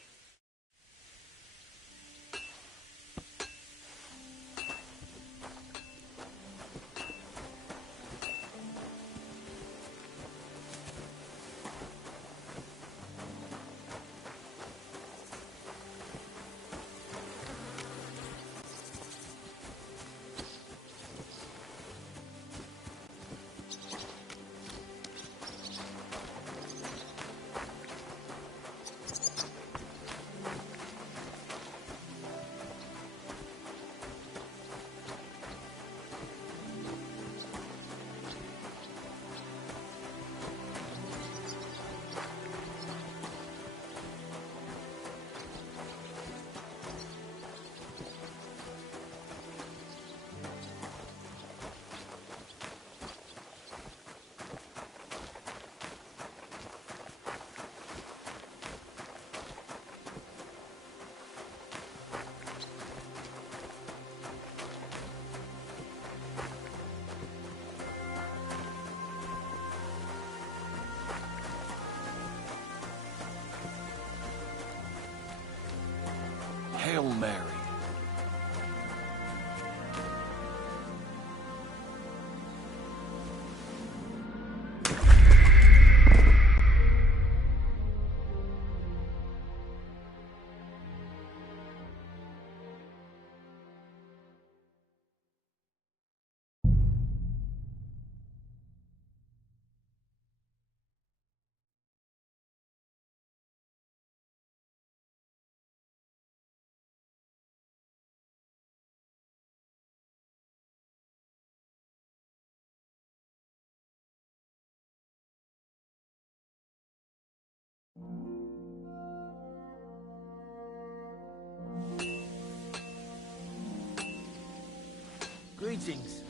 Hail Mary. Greetings.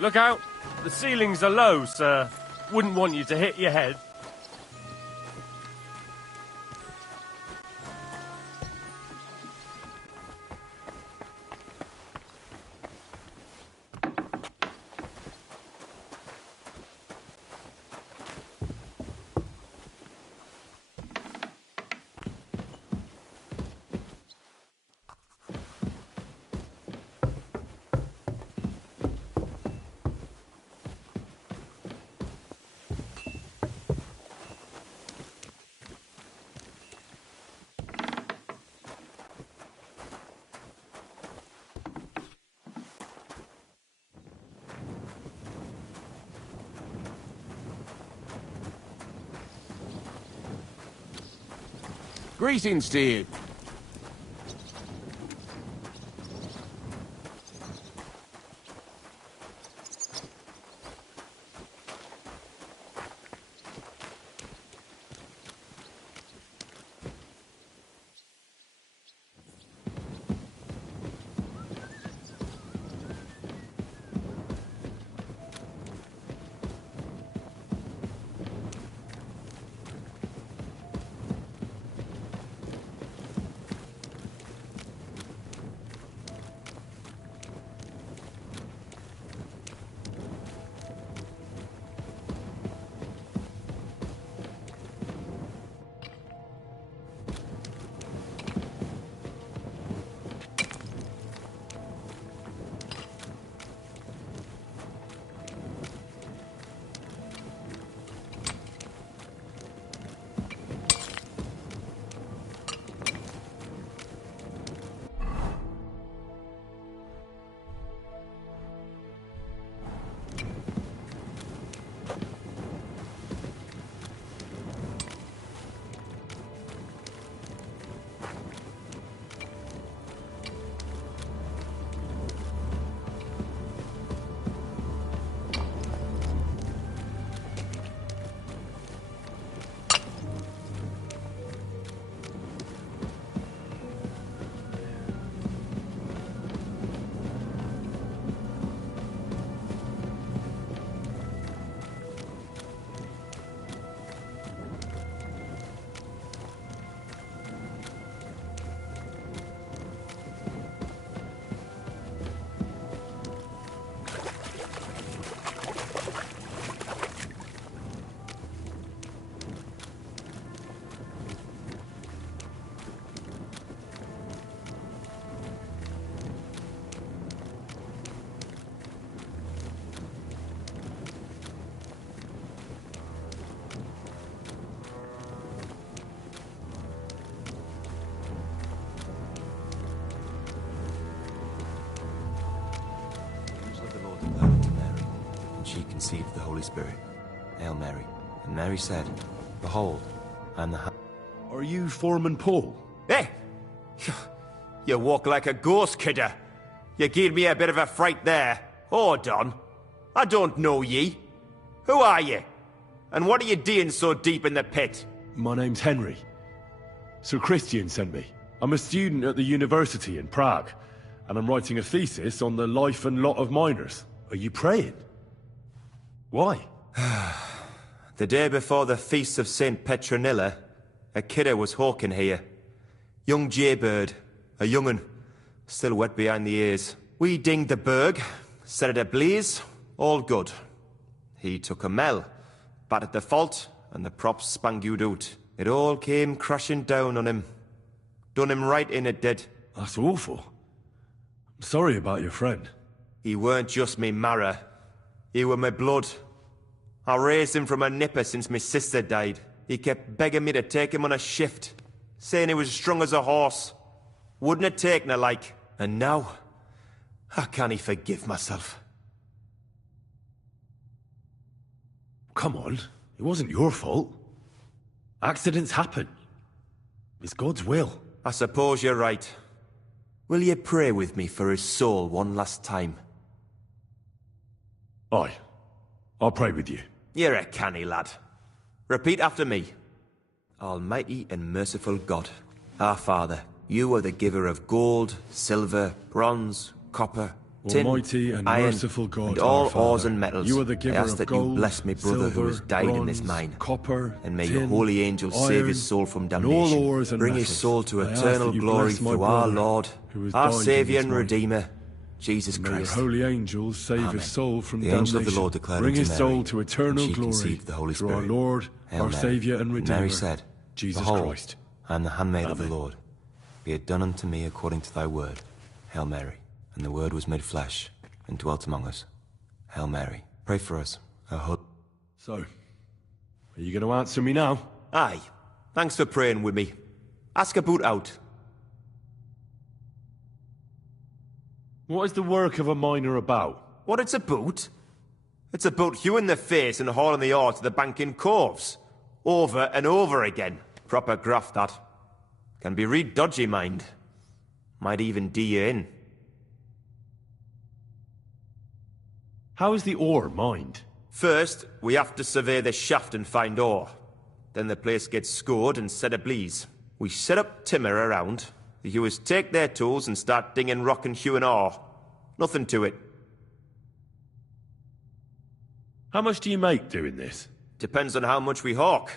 Look out! The ceilings are low, sir. Wouldn't want you to hit your head. Greetings to you. She conceived the Holy Spirit. Hail Mary. And Mary said, Behold, I am the... Are you Foreman Paul? Hey! You walk like a ghost, kidder. You gave me a bit of a fright there. Hold on. I don't know ye. Who are ye? And what are you doing so deep in the pit? My name's Henry. Sir Christian sent me. I'm a student at the university in Prague, and I'm writing a thesis on the life and lot of miners. Are you praying? Why? The day before the feast of St. Petronilla, a kidder was hawking here. Young jaybird, a young'un, still wet behind the ears. We dinged the berg, set it ablaze, all good. He took a mell, battered the fault, and the props spangued out. It all came crashing down on him. Done him right in, it did. That's awful. I'm sorry about your friend. He weren't just me marrow. He were my blood. I raised him from a nipper since my sister died. He kept begging me to take him on a shift, saying he was as strong as a horse. Wouldn't have taken her like. And now, how can he forgive myself? Come on, it wasn't your fault. Accidents happen. It's God's will. I suppose you're right. Will you pray with me for his soul one last time? Aye. I'll pray with you. You're a canny lad. Repeat after me. Almighty and merciful God, our Father, you are the giver of gold, silver, bronze, copper, tin, Almighty and iron, merciful God, and all our Father, ores and metals. you are the giver I ask of that gold, you bless me brother silver, who has died in this bronze, mine. copper, and may tin, your holy angels iron, save his soul from and damnation. all ores and Bring metals. his soul to I ask eternal that you glory bless my through our brother Lord, who has our died in Saviour this and mine. Redeemer, Jesus May your Christ. holy angels save Amen. his soul from The damnation. angel of the Lord declared Bring unto his Mary, soul to eternal and she glory conceived the Holy through our Spirit. Lord, Hail our Mary. Saviour and Redeemer, Mary said, Jesus Behold, Christ. I am the handmaid of the Amen. Lord. Be it done unto me according to thy word. Hail Mary. And the word was made flesh, and dwelt among us. Hail Mary. Pray for us, our hope. So, are you going to answer me now? Aye. Thanks for praying with me. Ask about out. What is the work of a miner about? What it's about? It's about hewing the face and hauling the ore to the bank in coves. Over and over again. Proper graft, that. Can be real dodgy, mind. Might even do you in. How is the ore mined? First, we have to survey the shaft and find ore. Then the place gets scored and set ablaze. We set up timber around. The hewers take their tools and start dinging rock and hewing ore. Nothing to it. How much do you make doing this? Depends on how much we hawk.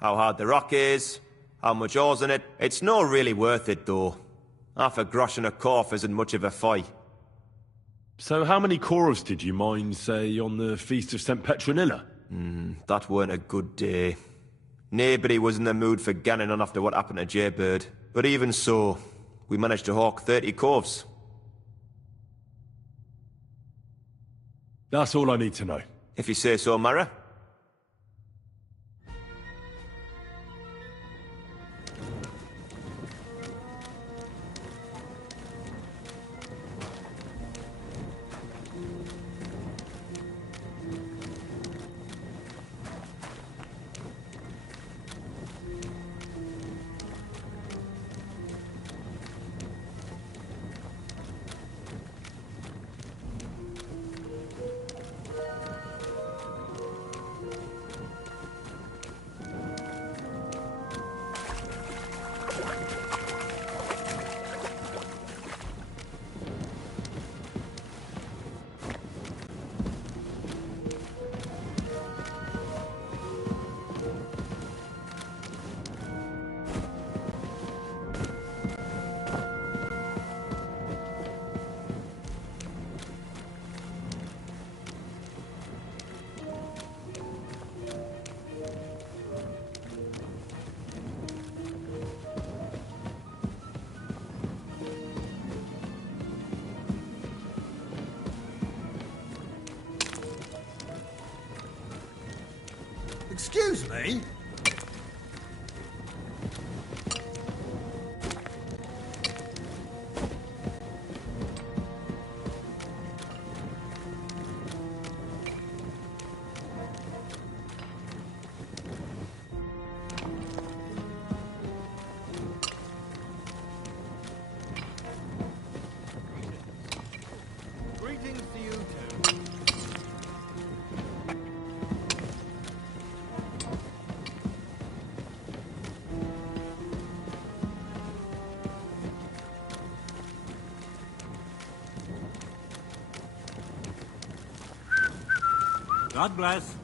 How hard the rock is, how much ore's in it. It's not really worth it, though. Half a grosh and a corf isn't much of a fight. So how many cores did you mine, say, on the Feast of St. Petronilla? That weren't a good day. Nobody was in the mood for ganning on after what happened to Jaybird. But even so, we managed to hawk 30 corves. That's all I need to know. If you say so, Mara. Excuse me? Greetings to you too. God bless.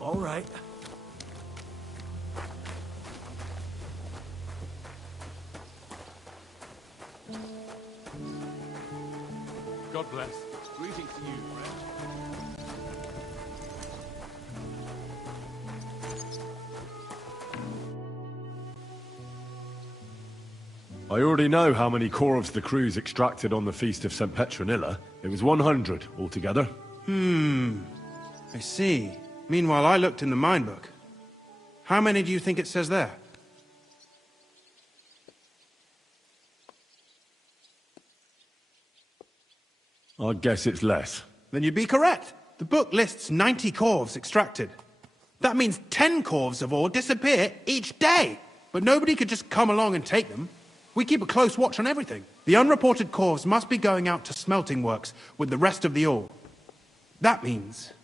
All right. God bless. Greetings to you, friend. I already know how many corvs the crews extracted on the Feast of St. Petronilla. It was 100 altogether. I see. Meanwhile, I looked in the mine book. How many do you think it says there? I guess it's less. Then you'd be correct. The book lists 90 corvs extracted. That means 10 corvs of ore disappear each day. But nobody could just come along and take them. We keep a close watch on everything. The unreported corvs must be going out to smelting works with the rest of the ore. That means...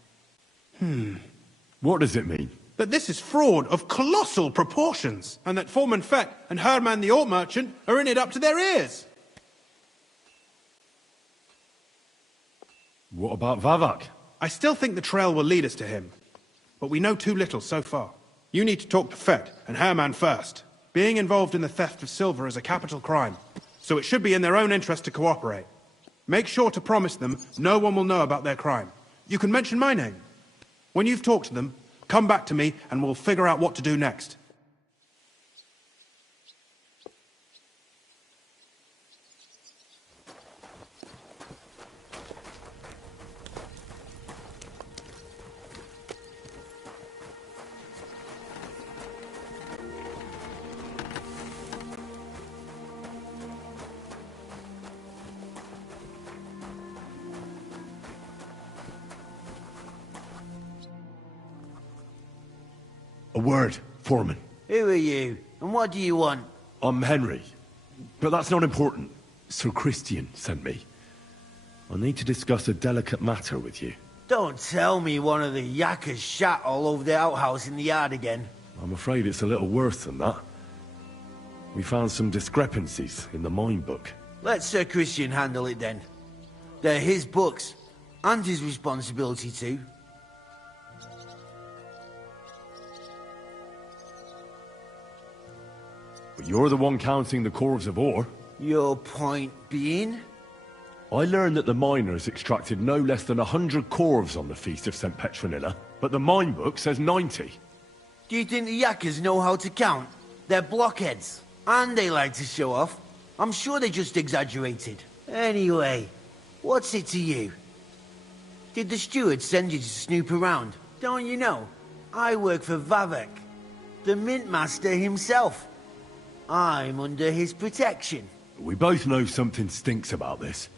What does it mean? that this is fraud of colossal proportions, and that Foreman Fett and Herman the ore merchant are in it up to their ears. What about Vavak? I still think the trail will lead us to him, but we know too little so far. You need to talk to Fett and Herman first. Being involved in the theft of silver is a capital crime, so it should be in their own interest to cooperate. Make sure to promise them no one will know about their crime. You can mention my name. When you've talked to them, come back to me and we'll figure out what to do next. A word, Foreman. Who are you, and what do you want? I'm Henry, but that's not important. Sir Christian sent me. I need to discuss a delicate matter with you. Don't tell me one of the yakkers shat all over the outhouse in the yard again. I'm afraid it's a little worse than that. We found some discrepancies in the mine book. Let Sir Christian handle it then. They're his books, and his responsibility too. But you're the one counting the corves of ore. Your point being? I learned that the miners extracted no less than 100 corves on the Feast of St. Petronilla, but the mine book says 90. Do you think the yakkers know how to count? They're blockheads, and they like to show off. I'm sure they just exaggerated. Anyway, what's it to you? Did the steward send you to snoop around? Don't you know? I work for Vavak, the mint master himself. I'm under his protection. We both know something stinks about this.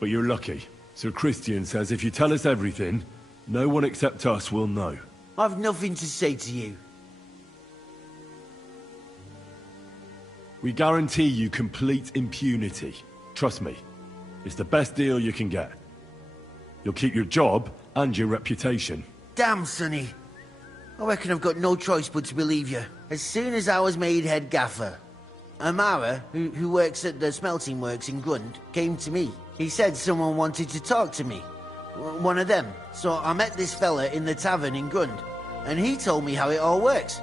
But you're lucky. Sir Christian says if you tell us everything, no one except us will know. I've nothing to say to you. We guarantee you complete impunity. Trust me, it's the best deal you can get. You'll keep your job and your reputation. Damn, Sonny. I reckon I've got no choice but to believe you. As soon as I was made head gaffer, Amara, who works at the smelting works in Grund, came to me. He said someone wanted to talk to me. One of them. So I met this fella in the tavern in Grund, and he told me how it all works.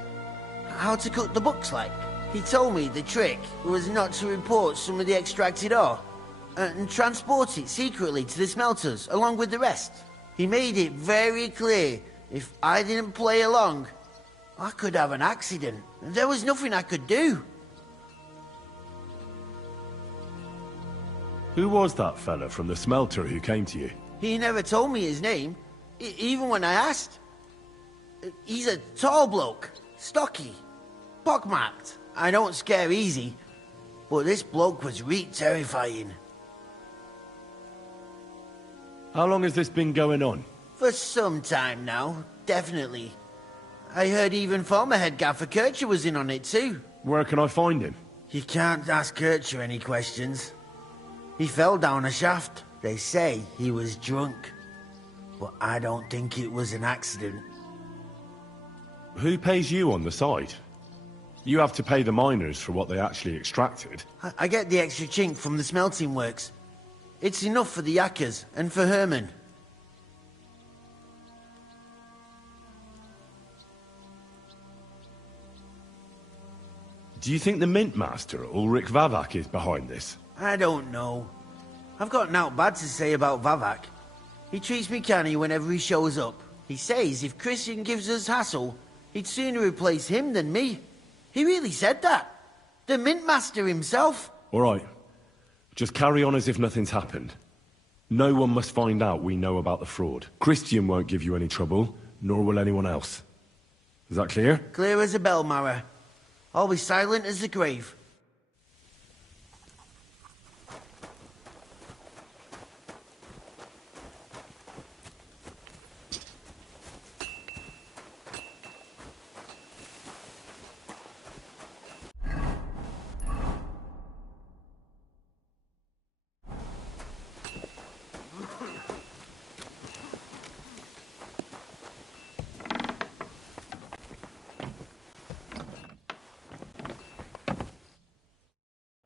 How to cut the books like. He told me the trick was not to report some of the extracted ore, and transport it secretly to the smelters, along with the rest. He made it very clear if I didn't play along, I could have an accident. There was nothing I could do. Who was that fella from the smelter who came to you? He never told me his name, even when I asked. He's a tall bloke, stocky, pockmarked. I don't scare easy, but this bloke was terrifying. How long has this been going on? For some time now, definitely. I heard even former head gaffer Kircher was in on it too. Where can I find him? You can't ask Kircher any questions. He fell down a shaft. They say he was drunk. but I don't think it was an accident. Who pays you on the side? You have to pay the miners for what they actually extracted. I get the extra chink from the smelting works. It's enough for the yakkers and for Herman. Do you think the Mint Master, Ulrich Vavak, is behind this? I don't know. I've got naught bad to say about Vavak. He treats me canny whenever he shows up. He says if Christian gives us hassle, he'd sooner replace him than me. He really said that. The Mint Master himself. All right. Just carry on as if nothing's happened. No one must find out we know about the fraud. Christian won't give you any trouble, nor will anyone else. Is that clear? Clear as a bell, Mara. I'll be silent as the grave.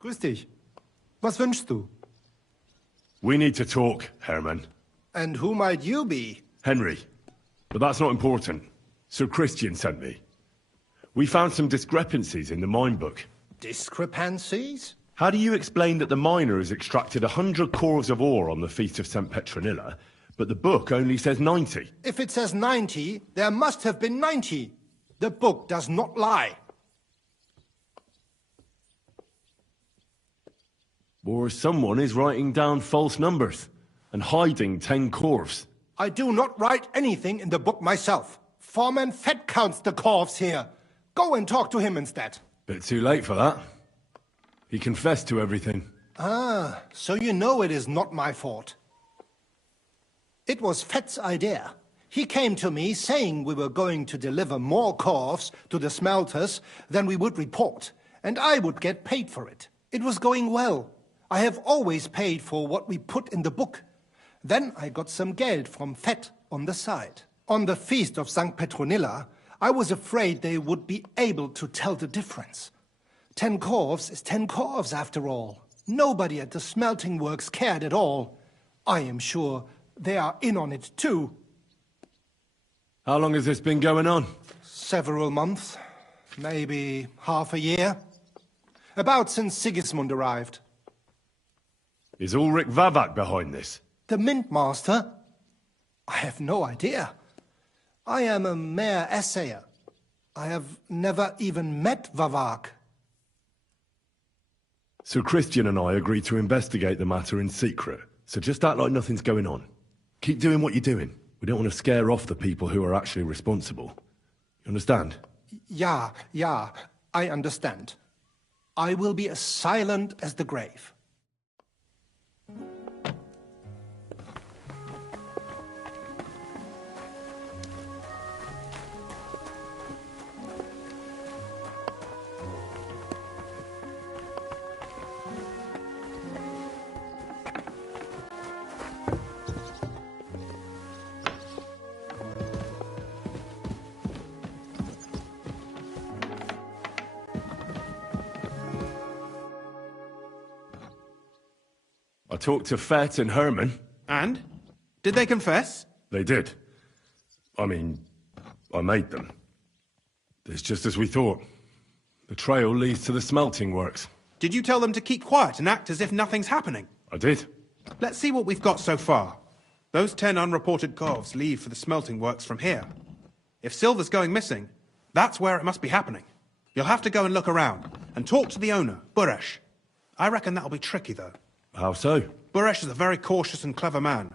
Grüß dich. Was wünschst du? We need to talk, Herman. And who might you be? Henry. But that's not important. Sir Christian sent me. We found some discrepancies in the mine book. Discrepancies? How do you explain that the miner has extracted 100 cores of ore on the Feast of St. Petronilla, but the book only says 90? If it says 90, there must have been 90. The book does not lie. Or someone is writing down false numbers and hiding 10 corves. I do not write anything in the book myself. Foreman Fett counts the corves here. Go and talk to him instead. Bit too late for that. He confessed to everything. Ah, so you know it is not my fault. It was Fett's idea. He came to me saying we were going to deliver more corves to the smelters than we would report, and I would get paid for it. It was going well. I have always paid for what we put in the book. Then I got some geld from Fett on the side. On the Feast of St. Petronilla, I was afraid they would be able to tell the difference. 10 corves is 10 corves after all. Nobody at the smelting works cared at all. I am sure they are in on it too. How long has this been going on? Several months. Maybe half a year. About since Sigismund arrived. Is Ulrich Vavak behind this? The Mint Master? I have no idea. I am a mere assayer. I have never even met Vavak. Sir Christian and I agreed to investigate the matter in secret, so just act like nothing's going on. Keep doing what you're doing. We don't want to scare off the people who are actually responsible. You understand? Yeah, I understand. I will be as silent as the grave. I talked to Fett and Herman. And? Did they confess? They did. I mean, I made them. It's just as we thought. The trail leads to the smelting works. Did you tell them to keep quiet and act as if nothing's happening? I did. Let's see what we've got so far. Those 10 unreported corves leave for the smelting works from here. If silver's going missing, that's where it must be happening. You'll have to go and look around, and talk to the owner, Buresh. I reckon that'll be tricky, though. How so? Buresh is a very cautious and clever man.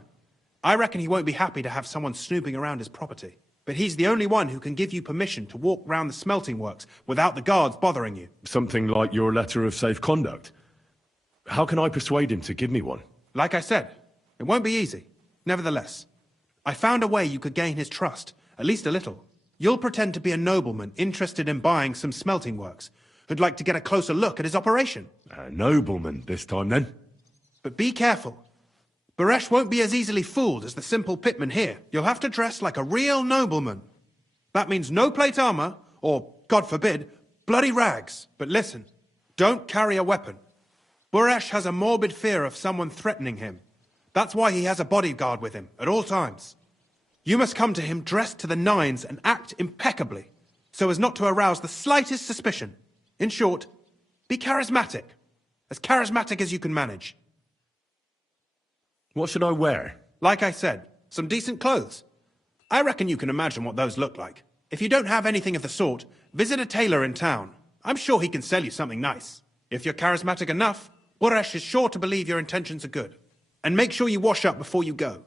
I reckon he won't be happy to have someone snooping around his property. But he's the only one who can give you permission to walk round the smelting works without the guards bothering you. Something like your letter of safe conduct. How can I persuade him to give me one? Like I said, it won't be easy. Nevertheless, I found a way you could gain his trust, at least a little. You'll pretend to be a nobleman interested in buying some smelting works, who'd like to get a closer look at his operation. A nobleman this time, then? But be careful. Baresh won't be as easily fooled as the simple pitman here. You'll have to dress like a real nobleman. That means no plate armor, or, God forbid, bloody rags. But listen, don't carry a weapon. Baresh has a morbid fear of someone threatening him. That's why he has a bodyguard with him at all times. You must come to him dressed to the nines and act impeccably, so as not to arouse the slightest suspicion. In short, be charismatic. As charismatic as you can manage. What should I wear? Like I said, some decent clothes. I reckon you can imagine what those look like. If you don't have anything of the sort, visit a tailor in town. I'm sure he can sell you something nice. If you're charismatic enough, Boresh is sure to believe your intentions are good. And make sure you wash up before you go.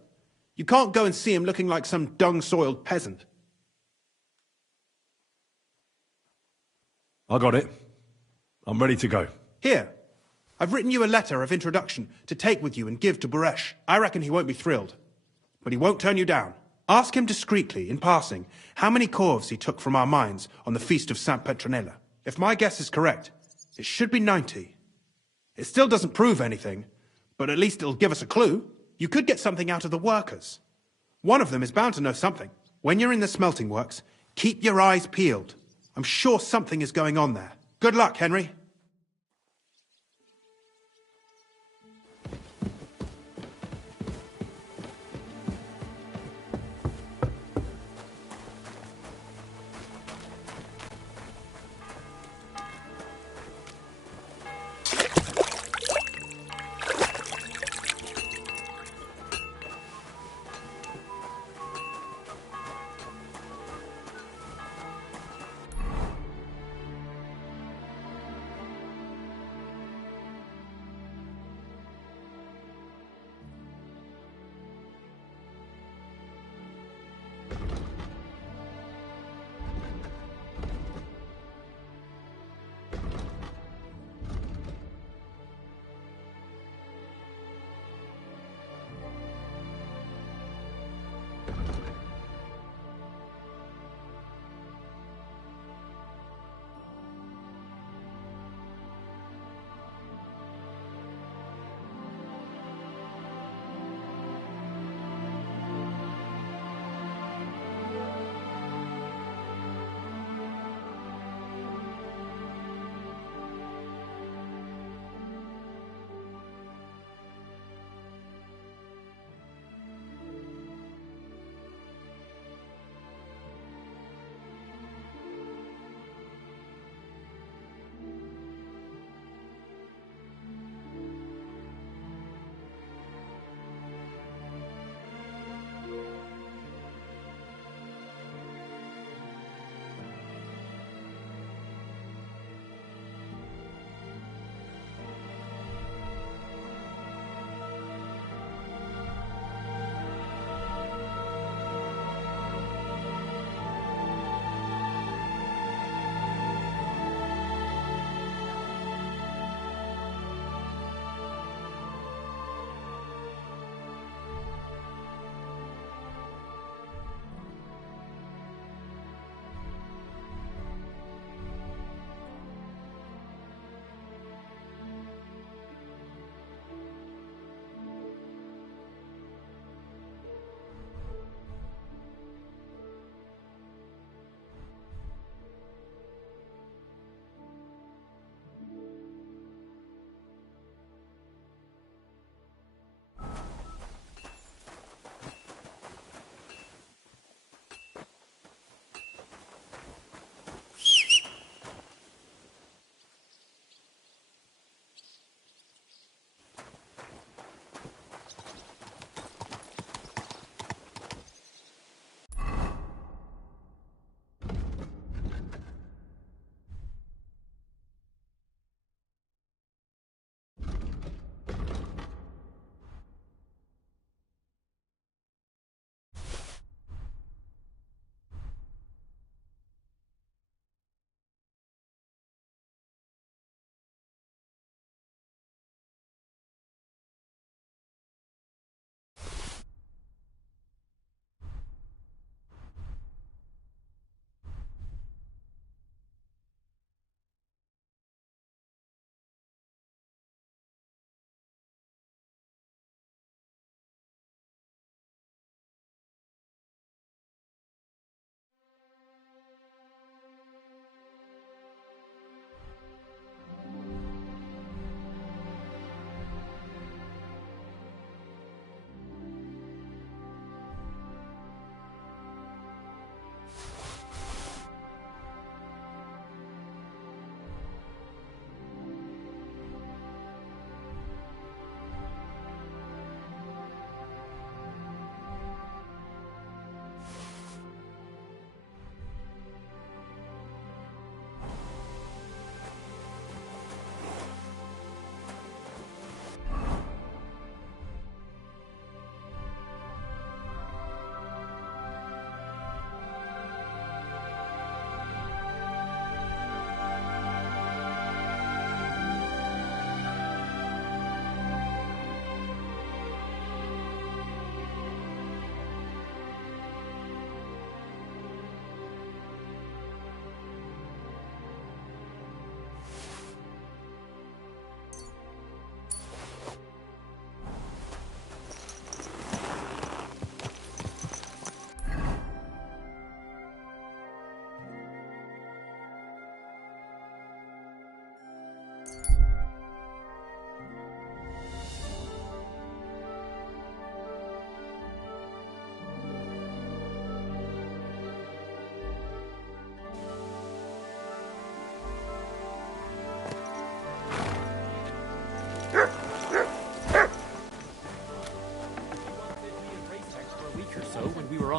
You can't go and see him looking like some dung-soiled peasant. I got it. I'm ready to go. Here, I've written you a letter of introduction to take with you and give to Boresh. I reckon he won't be thrilled. But he won't turn you down. Ask him discreetly, in passing, how many corves he took from our mines on the feast of Saint Petronella. If my guess is correct, it should be 90. It still doesn't prove anything, but at least it'll give us a clue. You could get something out of the workers. One of them is bound to know something. When you're in the smelting works, keep your eyes peeled. I'm sure something is going on there. Good luck, Henry.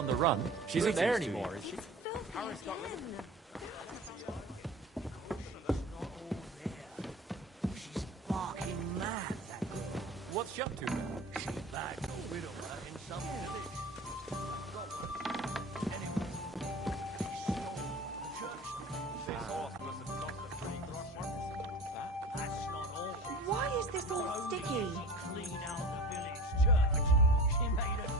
on the run. She isn't there anymore, is she? She's barking mad, that girl. What's she up to then? She's back a widower in some village. Why is this all sticky? Clean out the village church. She made a...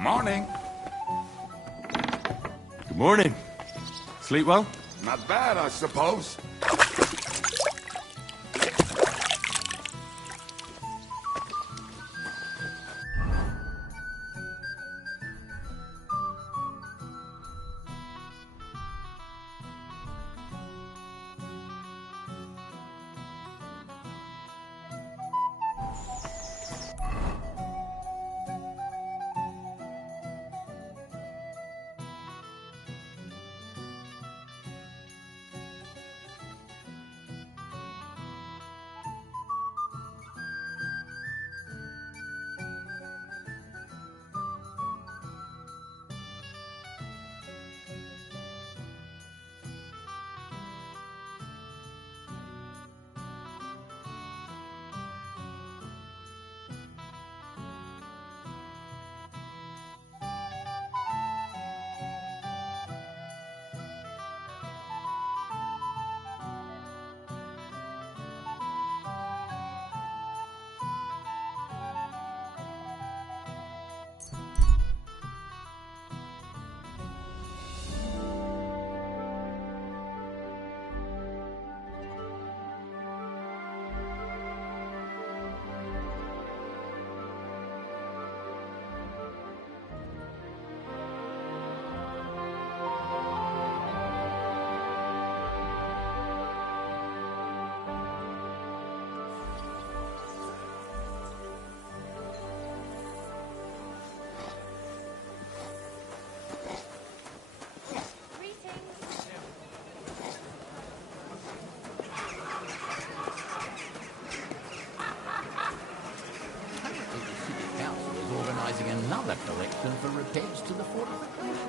Morning. Good morning. Sleep well? Not bad, I suppose. Another collection for repairs to the fortification.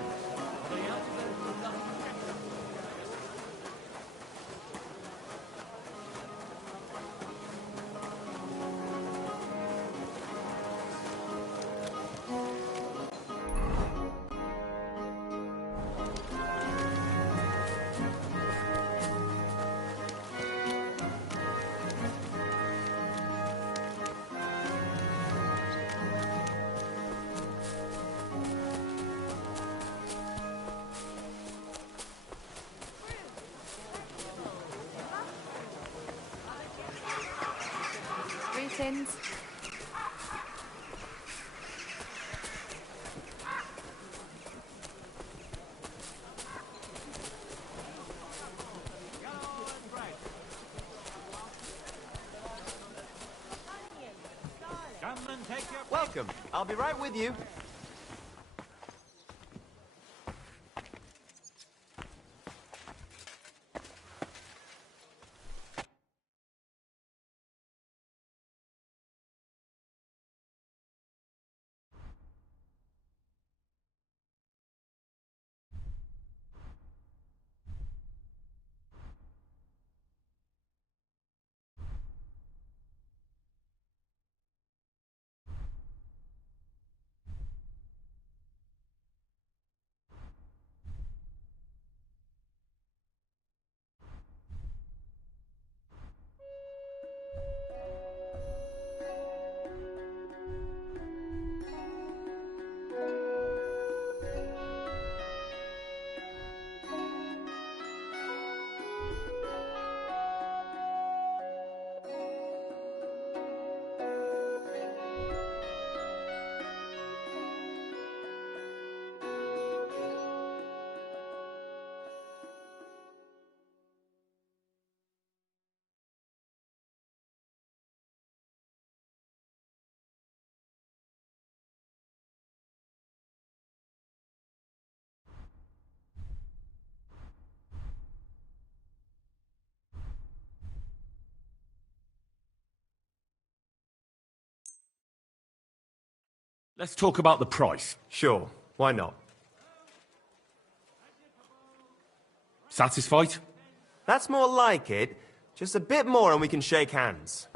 Greetings. Welcome. I'll be right with you. Let's talk about the price. Sure, why not? Satisfied? That's more like it. Just a bit more and we can shake hands.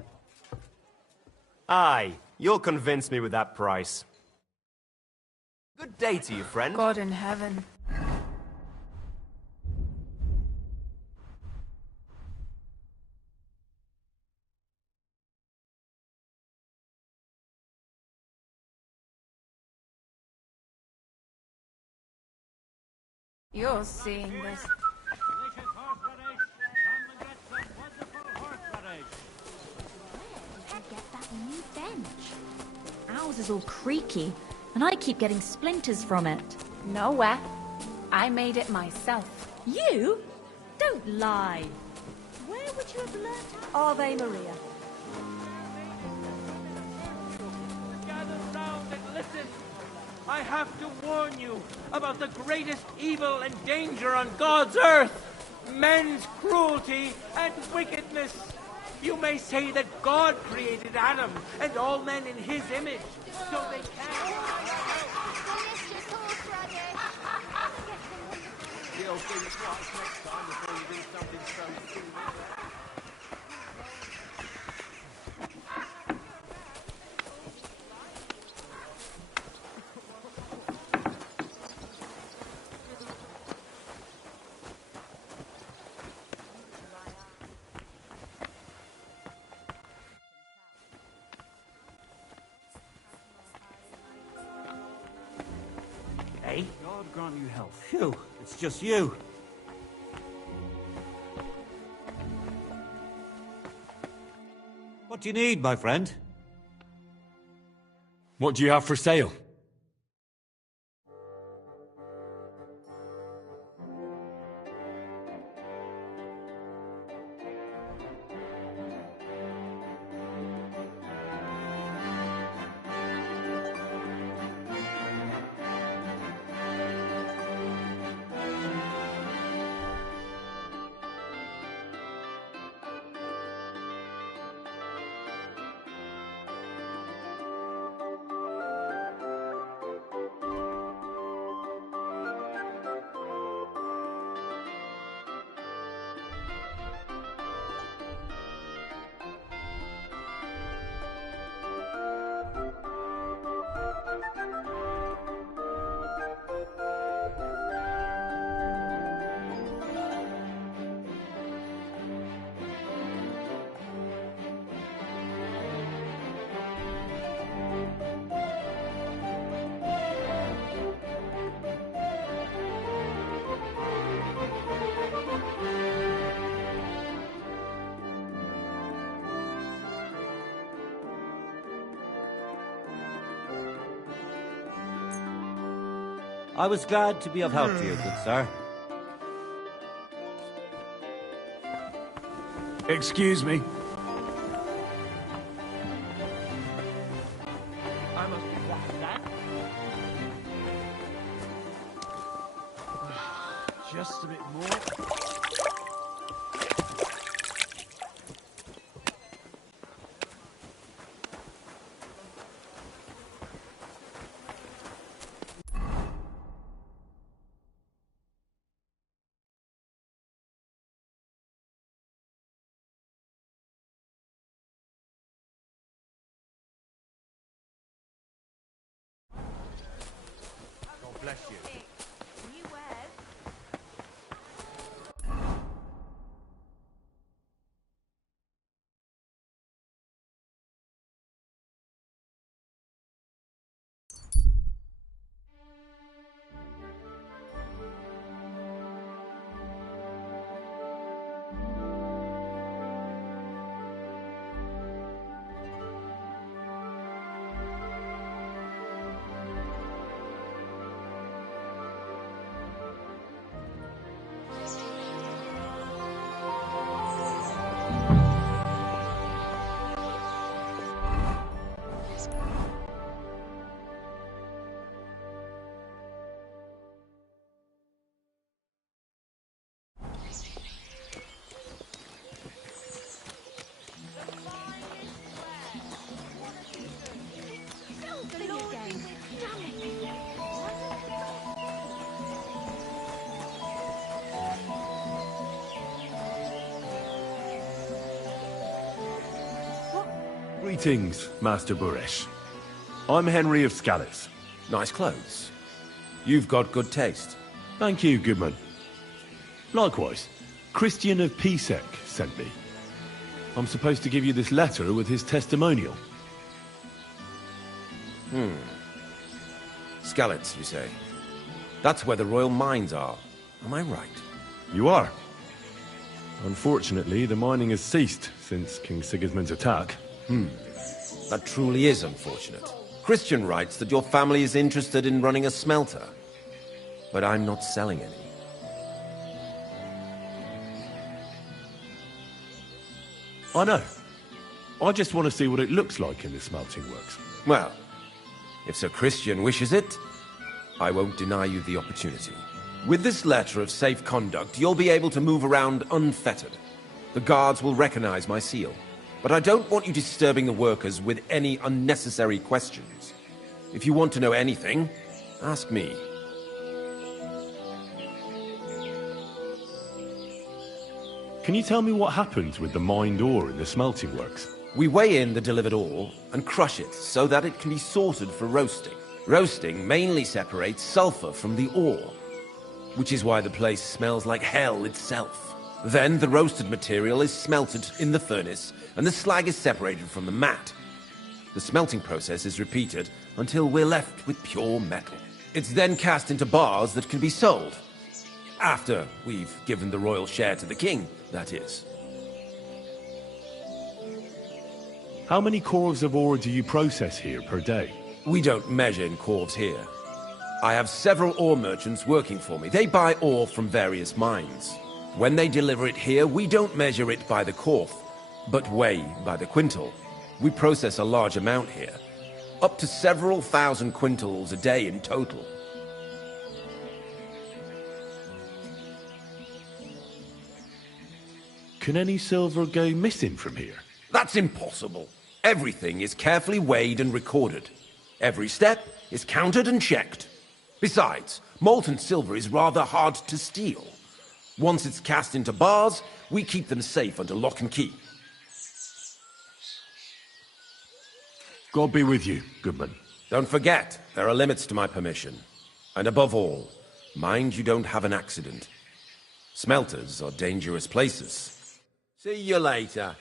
Aye, you'll convince me with that price. Good day to you, friend. God in heaven. You're seeing this. Get that new bench. Ours is all creaky, and I keep getting splinters from it. Nowhere. I made it myself. You? Don't lie. Where would you have learnt Ave Maria? Gather round and listen. I have to warn you about the greatest evil and danger on God's earth. Men's cruelty and wickedness. You may say that God created Adam and all men in his image, so they can. You'll think twice next time before you do something so stupid. Hey? God grant you health. Phew, it's just you. What do you need, my friend? What do you have for sale? I was glad to be of help to you, good sir. Excuse me. I must be that. Just a bit more. God bless you. Greetings, Master Buresh. I'm Henry of Scalitz. Nice clothes. You've got good taste. Thank you, Goodman. Likewise, Christian of Pisek sent me. I'm supposed to give you this letter with his testimonial. Scalitz, you say? That's where the royal mines are. Am I right? You are. Unfortunately, the mining has ceased since King Sigismund's attack. That truly is unfortunate. Christian writes that your family is interested in running a smelter. But I'm not selling any. I know. I just want to see what it looks like in the smelting works. Well, if Sir Christian wishes it, I won't deny you the opportunity. With this letter of safe conduct, you'll be able to move around unfettered. The guards will recognize my seal. But I don't want you disturbing the workers with any unnecessary questions. If you want to know anything, ask me. Can you tell me what happens with the mined ore in the smelting works? We weigh in the delivered ore and crush it so that it can be sorted for roasting. Roasting mainly separates sulfur from the ore, which is why the place smells like hell itself. Then the roasted material is smelted in the furnace and the slag is separated from the matte. The smelting process is repeated until we're left with pure metal. It's then cast into bars that can be sold. After we've given the royal share to the king, that is. How many corves of ore do you process here per day? We don't measure in corves here. I have several ore merchants working for me. They buy ore from various mines. When they deliver it here, we don't measure it by the corf, but weigh by the quintal. We process a large amount here, up to several thousand quintals a day in total. Can any silver go missing from here? That's impossible. Everything is carefully weighed and recorded. Every step is counted and checked. Besides, molten silver is rather hard to steal. Once it's cast into bars, we keep them safe under lock and key. God be with you, Goodman. Don't forget, there are limits to my permission. And above all, mind you don't have an accident. Smelters are dangerous places. See you later.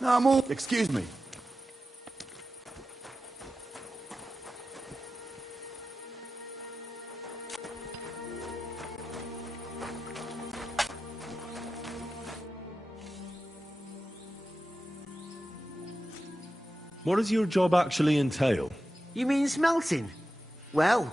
No, I'm all... Excuse me. What does your job actually entail? You mean smelting? Well,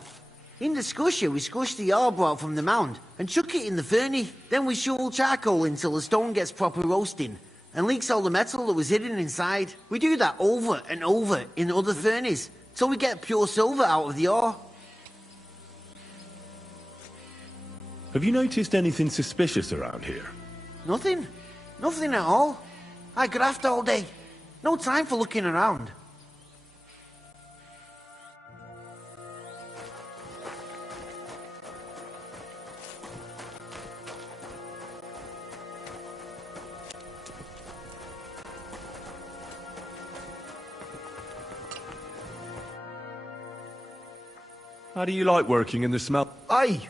in the scusher, we scush the ore brought from the mound and chuck it in the furnace. Then we shovel charcoal until the stone gets proper roasting and leaks all the metal that was hidden inside. We do that over and over in other furnaces till we get pure silver out of the ore. Have you noticed anything suspicious around here? Nothing. Nothing at all. I graft all day. No time for looking around. How do you like working in the smelt? Aye.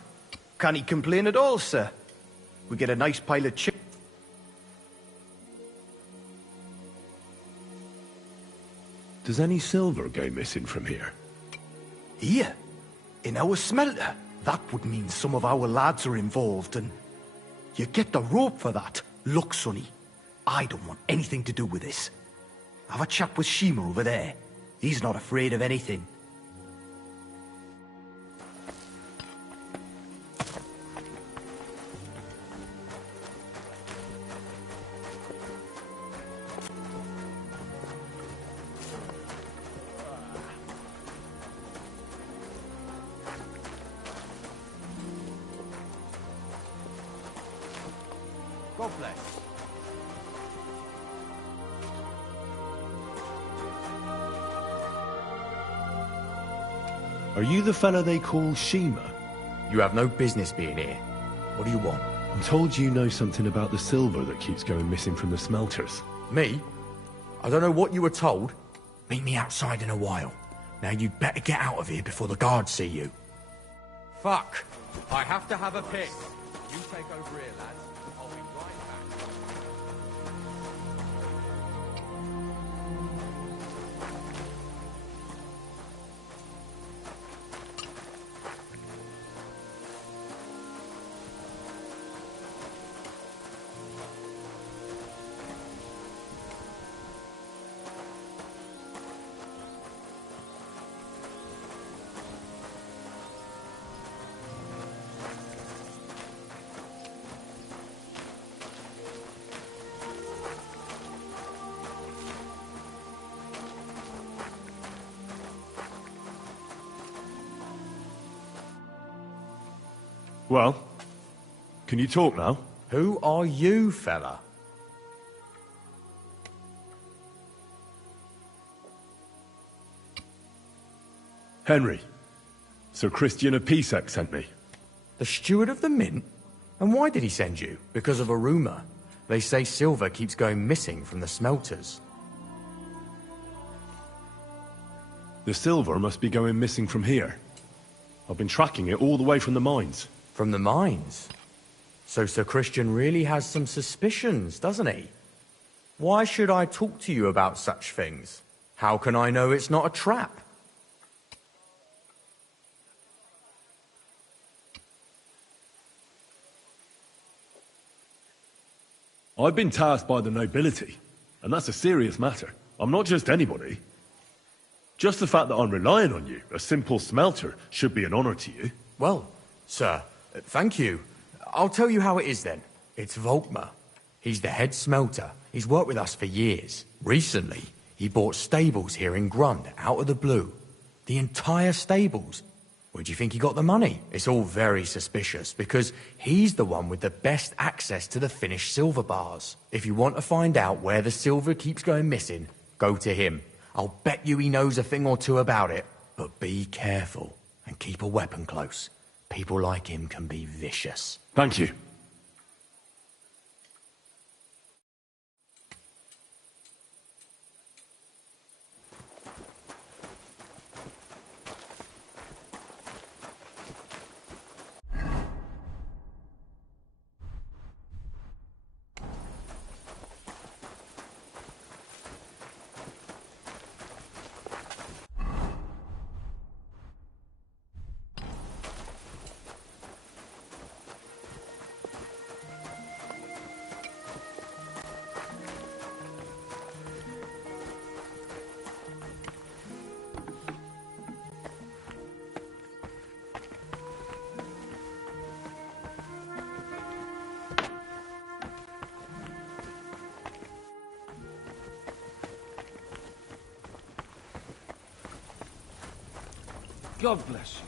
Can't he complain at all, sir? We get a nice pile of chicken. Does any silver go missing from here? Here? In our smelter? That would mean some of our lads are involved and... You get the rope for that. Look, Sonny, I don't want anything to do with this. Have a chat with Shima over there. He's not afraid of anything. God bless. Are you the fella they call Shima? You have no business being here. What do you want? I'm told you know something about the silver that keeps going missing from the smelters. Me? I don't know what you were told. Meet me outside in a while. Now you'd better get out of here before the guards see you. Fuck! I have to have a piss. You take over here, lads. I'll be right back. Well, can you talk now? Who are you, fella? Henry. Sir Christian of Pisek sent me. The steward of the mint? And why did he send you? Because of a rumour. They say silver keeps going missing from the smelters. The silver must be going missing from here. I've been tracking it all the way from the mines. From the mines? So Sir Christian really has some suspicions, doesn't he? Why should I talk to you about such things? How can I know it's not a trap? I've been tasked by the nobility, and that's a serious matter. I'm not just anybody. Just the fact that I'm relying on you, a simple smelter, should be an honour to you. Well, sir, thank you. I'll tell you how it is then. It's Volkmar. He's the head smelter. He's worked with us for years. Recently, he bought stables here in Grund, out of the blue. The entire stables. Where do you think he got the money? It's all very suspicious, because he's the one with the best access to the finished silver bars. If you want to find out where the silver keeps going missing, go to him. I'll bet you he knows a thing or two about it. But be careful, and keep a weapon close. People like him can be vicious. Thank you. God bless you.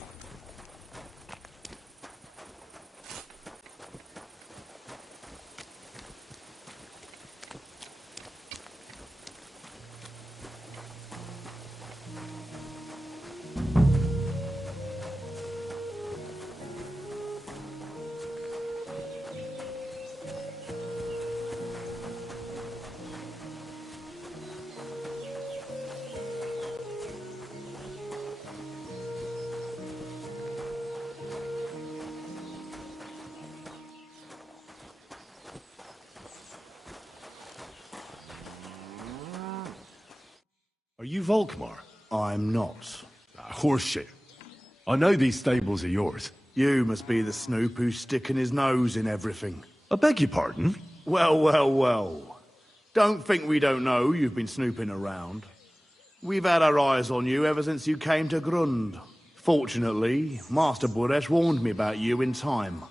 Are you Volkmar? I'm not. Horseshit. I know these stables are yours. You must be the snoop who's sticking his nose in everything. I beg your pardon? Well, well, well. Don't think we don't know you've been snooping around. We've had our eyes on you ever since you came to Grund. Fortunately, Master Buresh warned me about you in time.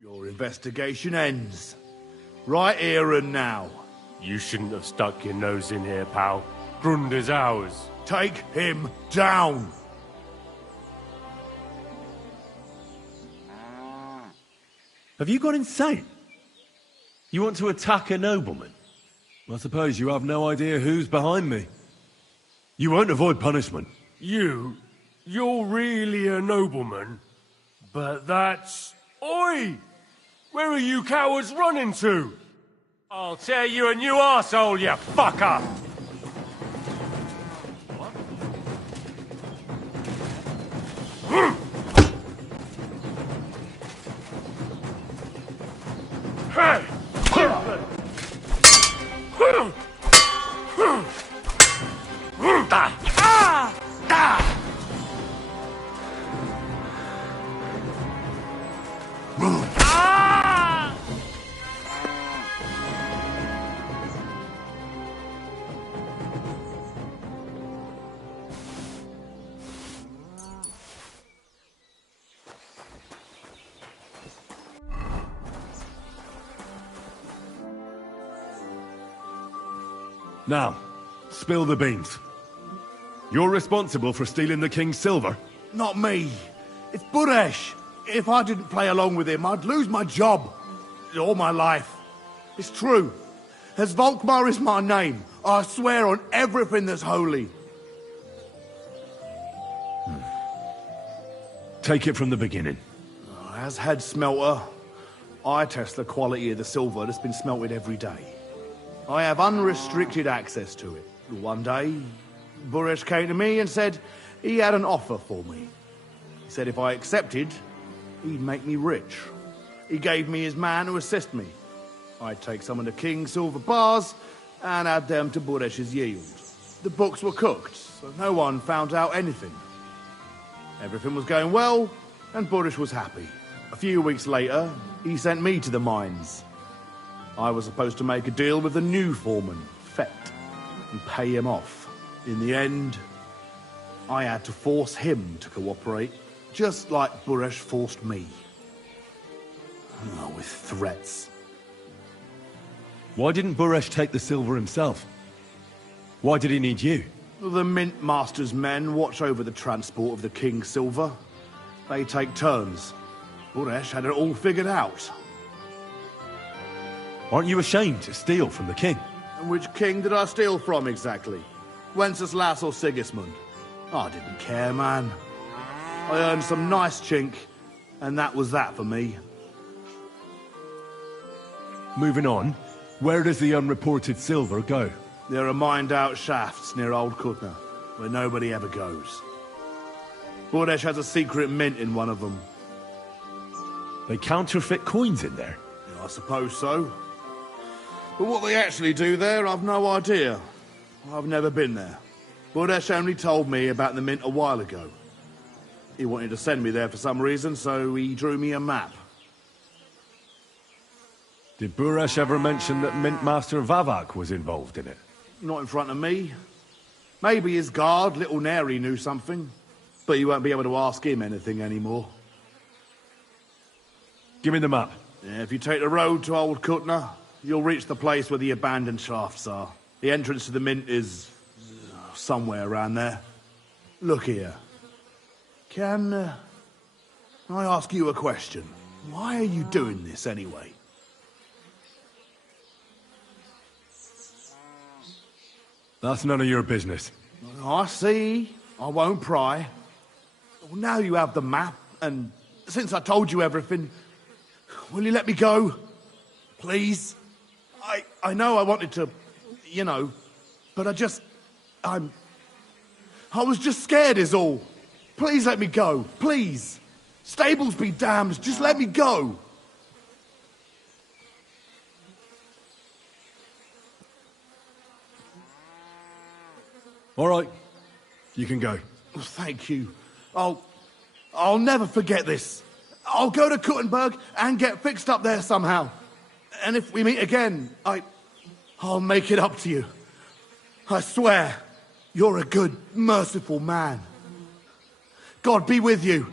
Your investigation ends. Right here and now. You shouldn't have stuck your nose in here, pal. Grund is ours. Take him down! Have you gone insane? You want to attack a nobleman? I suppose you have no idea who's behind me. You won't avoid punishment. You You're really a nobleman, but that's... Oi! Where are you cowards running to? I'll tear you a new arsehole, you fucker! Now, spill the beans. You're responsible for stealing the king's silver? Not me. It's Buresh. If I didn't play along with him, I'd lose my job. All my life. It's true. As Volkmar is my name, I swear on everything that's holy. Take it from the beginning. As head smelter, I test the quality of the silver that's been smelted every day. I have unrestricted access to it. One day, Buresh came to me and said he had an offer for me. He said if I accepted, he'd make me rich. He gave me his man to assist me. I'd take some of the king's silver bars and add them to Buresh's yield. The books were cooked, so no one found out anything. Everything was going well, and Buresh was happy. A few weeks later, he sent me to the mines. I was supposed to make a deal with the new foreman, Fett, and pay him off. In the end, I had to force him to cooperate, just like Buresh forced me. Oh, with threats. Why didn't Buresh take the silver himself? Why did he need you? The Mint Master's men watch over the transport of the king's silver. They take turns. Buresh had it all figured out. Aren't you ashamed to steal from the king? And which king did I steal from, exactly? Wenceslas or Sigismund? I didn't care, man. I earned some nice chink, and that was that for me. Moving on, where does the unreported silver go? There are mined-out shafts near Old Kutna, where nobody ever goes. Buresh has a secret mint in one of them. They counterfeit coins in there? I suppose so. But what they actually do there, I've no idea. I've never been there. Buresh only told me about the mint a while ago. He wanted to send me there for some reason, so he drew me a map. Did Buresh ever mention that Mint Master Vavak was involved in it? Not in front of me. Maybe his guard, Little Neri, knew something. But you won't be able to ask him anything anymore. Give me the map. Yeah, if you take the road to Old Kutna, you'll reach the place where the abandoned shafts are. The entrance to the mint is... somewhere around there. Look here. Can I ask you a question? Why are you doing this anyway? That's none of your business. I see. I won't pry. Well, now you have the map, and since I told you everything, will you let me go? Please? I know I wanted to, you know, but I was just scared is all. Please let me go. Please. Stables be damned. Just let me go. All right. You can go. Thank you. I'll never forget this. I'll go to Kuttenberg and get fixed up there somehow. And if we meet again, I'll make it up to you. I swear, you're a good, merciful man. God be with you.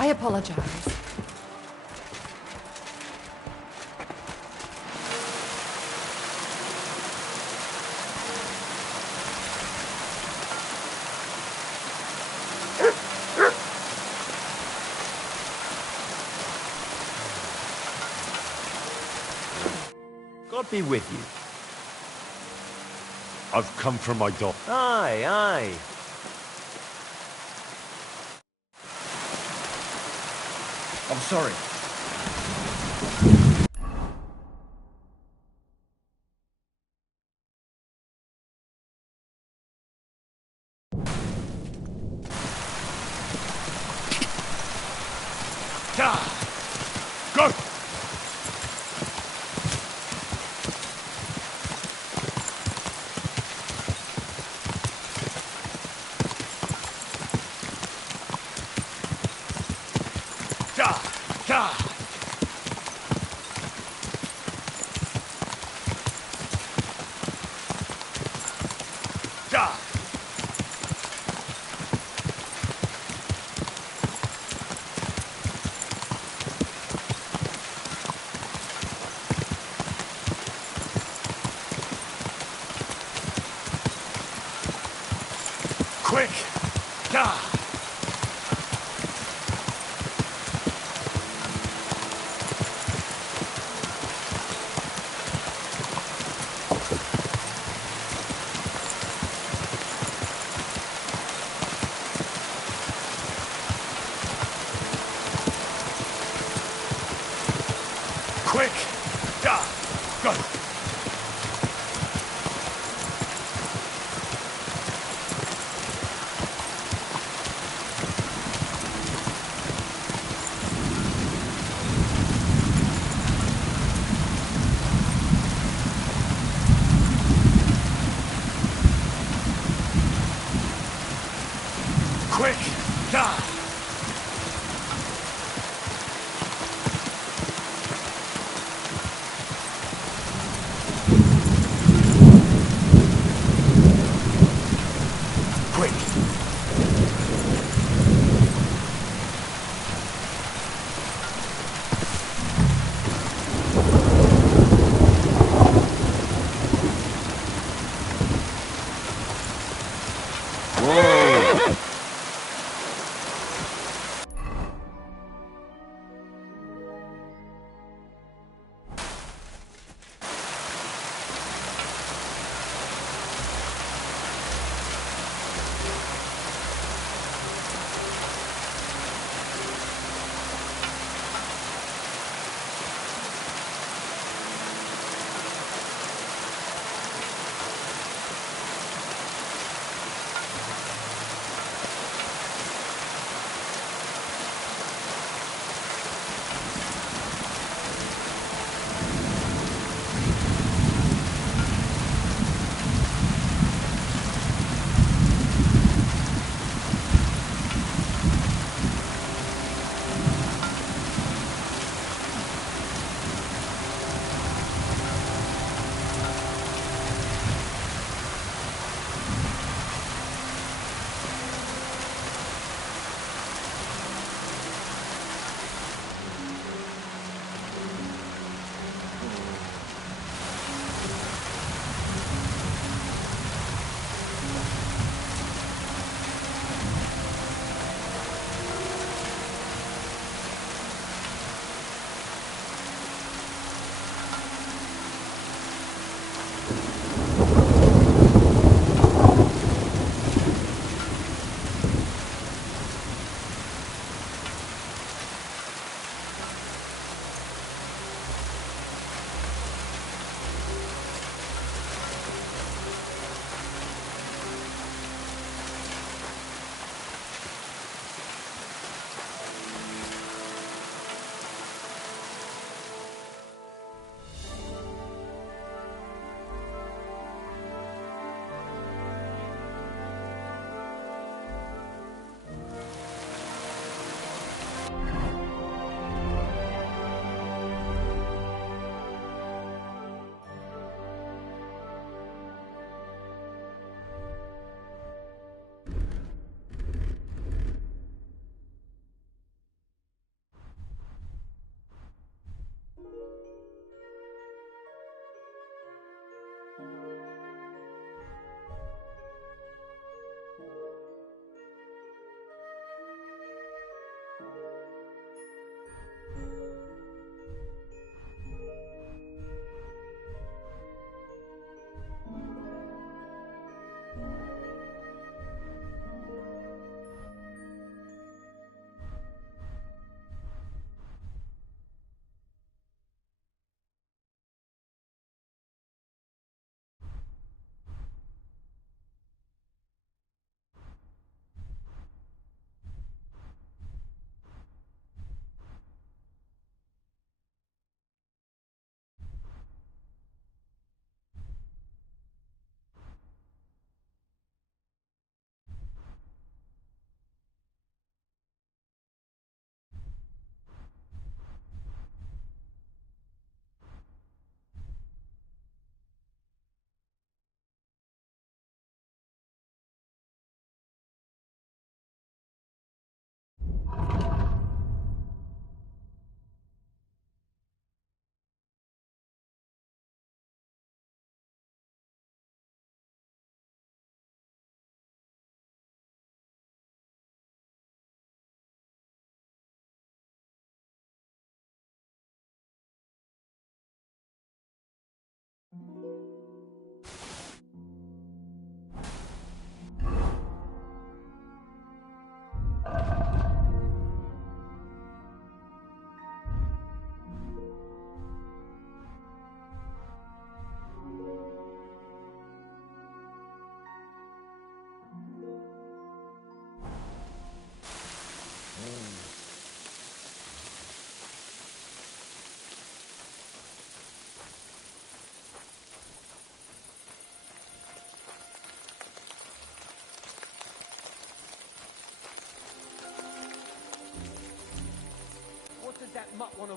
I apologize. God be with you. I've come from my dock. Aye, aye. I'm sorry. Go! Quick! Da! Quick! Da! Go! Quick! Da! Quick! Whoa!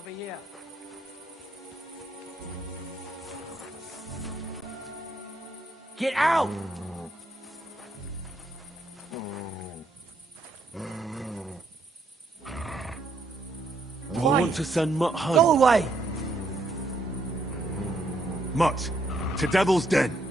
over here. Get out! I want to send Mutt home. Go away! Mutt, to Devil's Den.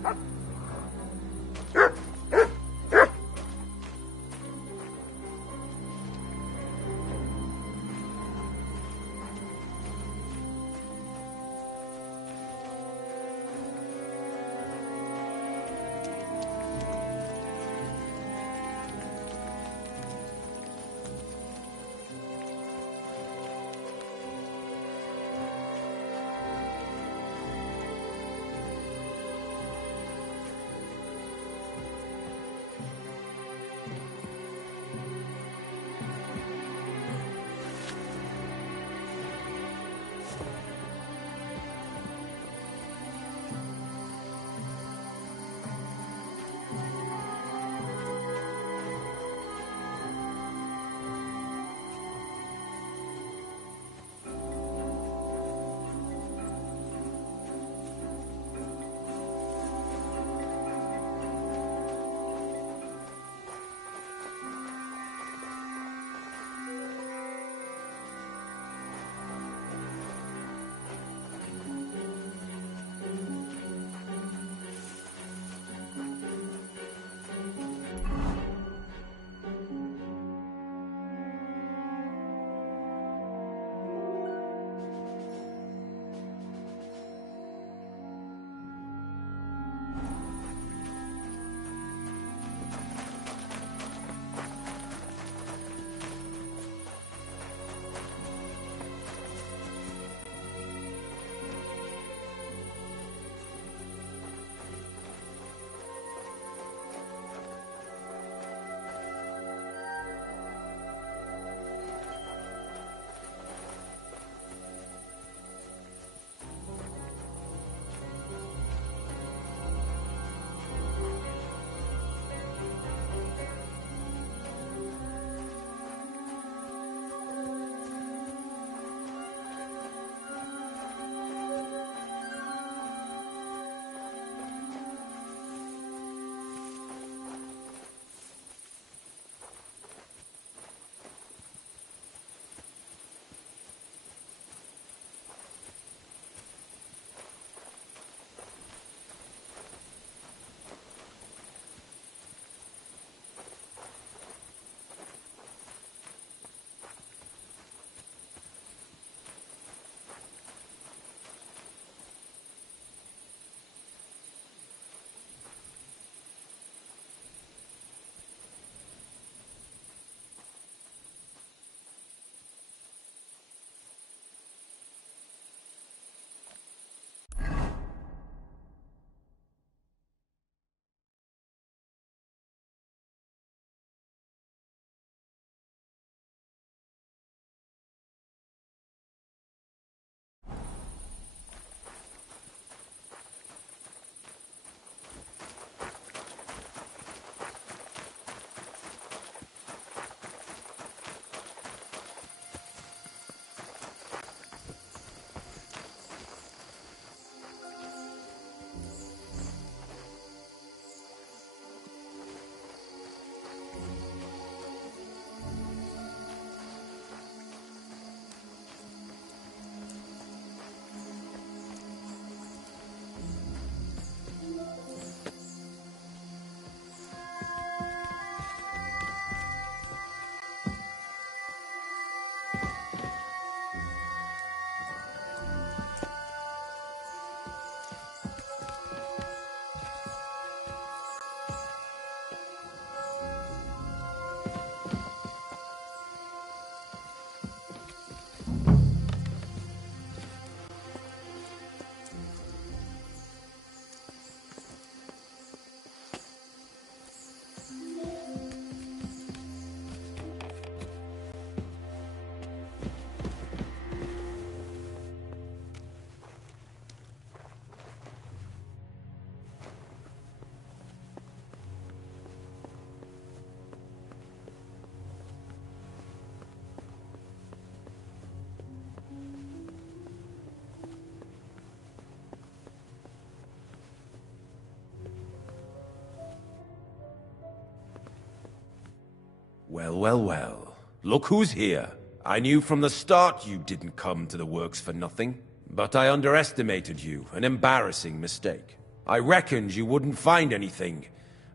Well, well, well. Look who's here. I knew from the start you didn't come to the works for nothing. But I underestimated you, an embarrassing mistake. I reckoned you wouldn't find anything,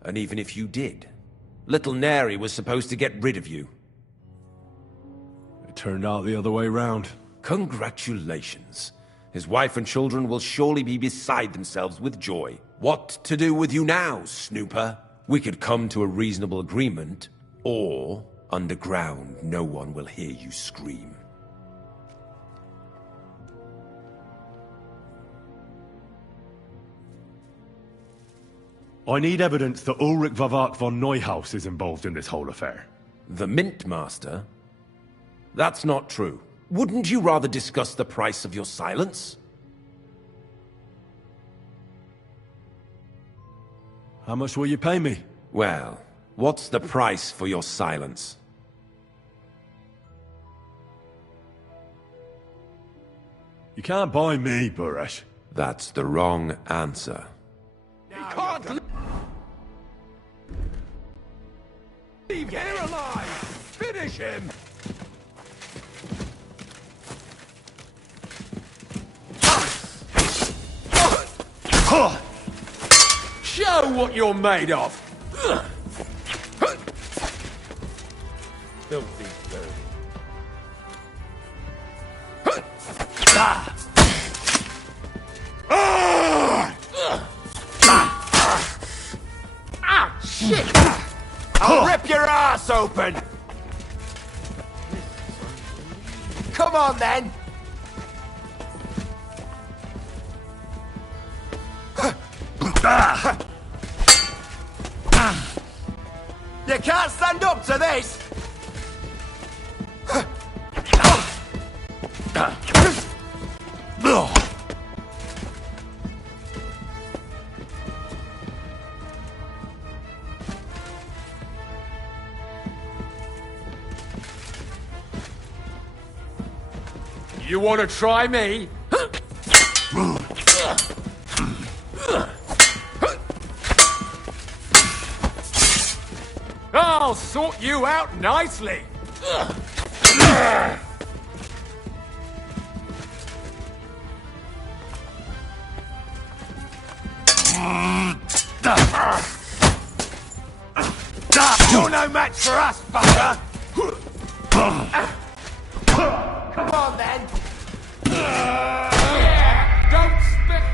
and even if you did, little Neri was supposed to get rid of you. It turned out the other way round. Congratulations. His wife and children will surely be beside themselves with joy. What to do with you now, Snooper? We could come to a reasonable agreement, or underground no one will hear you scream. I need evidence that Ulrich Vavak von Neuhaus is involved in this whole affair. The Mint Master? That's not true. Wouldn't you rather discuss the price of your silence? How much will you pay me? Well, what's the price for your silence? You can't buy me, Buresh. That's the wrong answer. He can't leave here alive! Finish him! Show what you're made of! Filthy bird. Ah, shit! I'll rip your ass open! Come on, then! You can't stand up to this! You want to try me? I'll sort you out nicely. You're no match for us, fucker! Come on, then! Don't spit!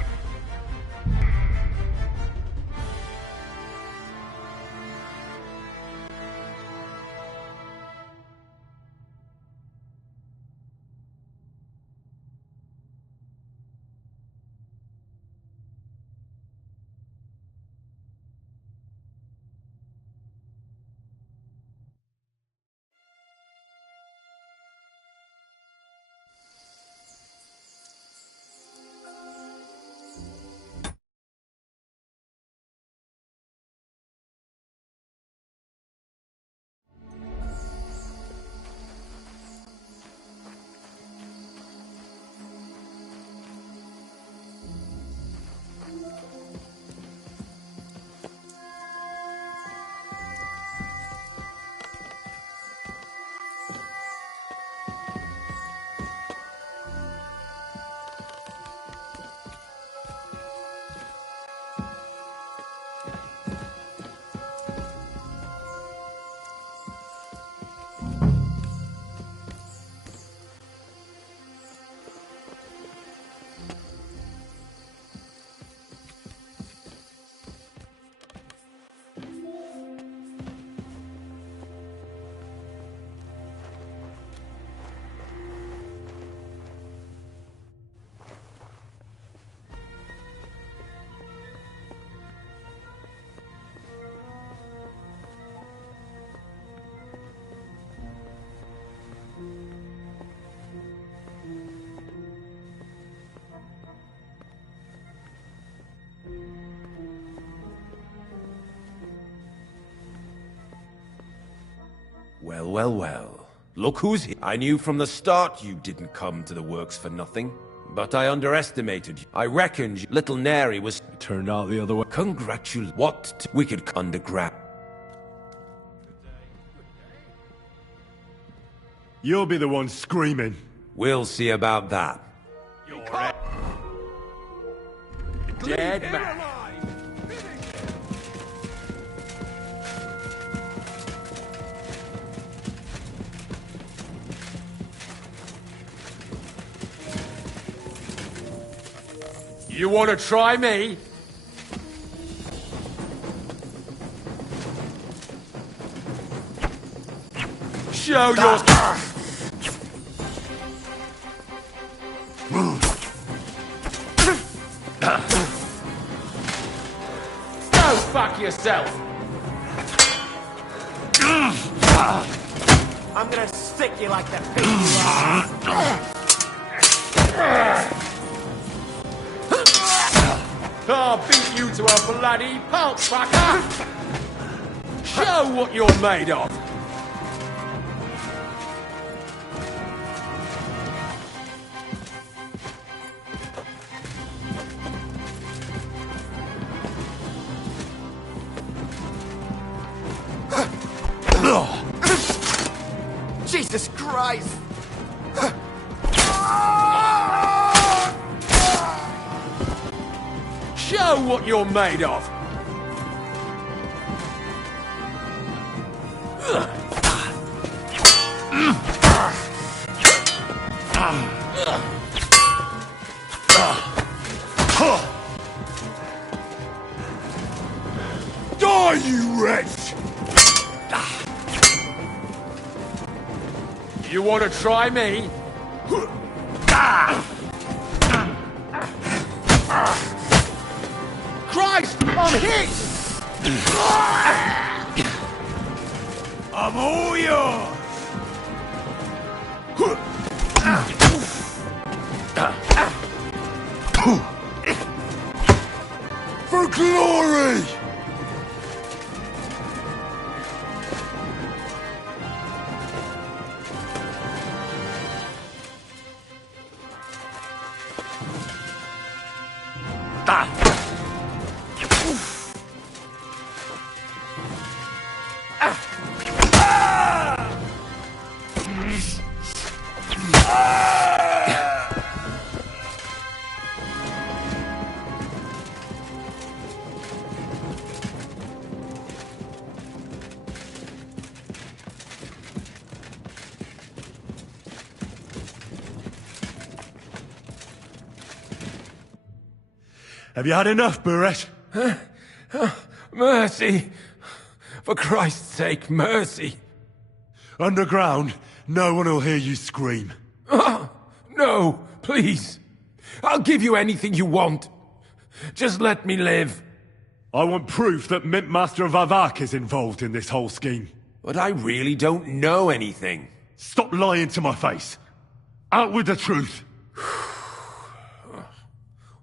Well, well, well. Look who's here. I knew from the start you didn't come to the works for nothing. But I underestimated you. I reckoned little Neri was... It turned out the other way. What? We could underground. You'll be the one screaming. We'll see about that. Dead man. You want to try me? Show your... Go fuck yourself! I'm gonna stick you like the pig you are. I'll beat you to a bloody pulp, fucker! Show what you're made of! Jesus Christ! Show what you're made of! Die, you wretch! You want to try me? Christ, I'm hit! I'm all yours! For glory! Have you had enough, Buret? Mercy! For Christ's sake, mercy! Underground, no one will hear you scream. No, please! I'll give you anything you want. Just let me live. I want proof that Mint Master Vavak is involved in this whole scheme. But I really don't know anything. Stop lying to my face. Out with the truth.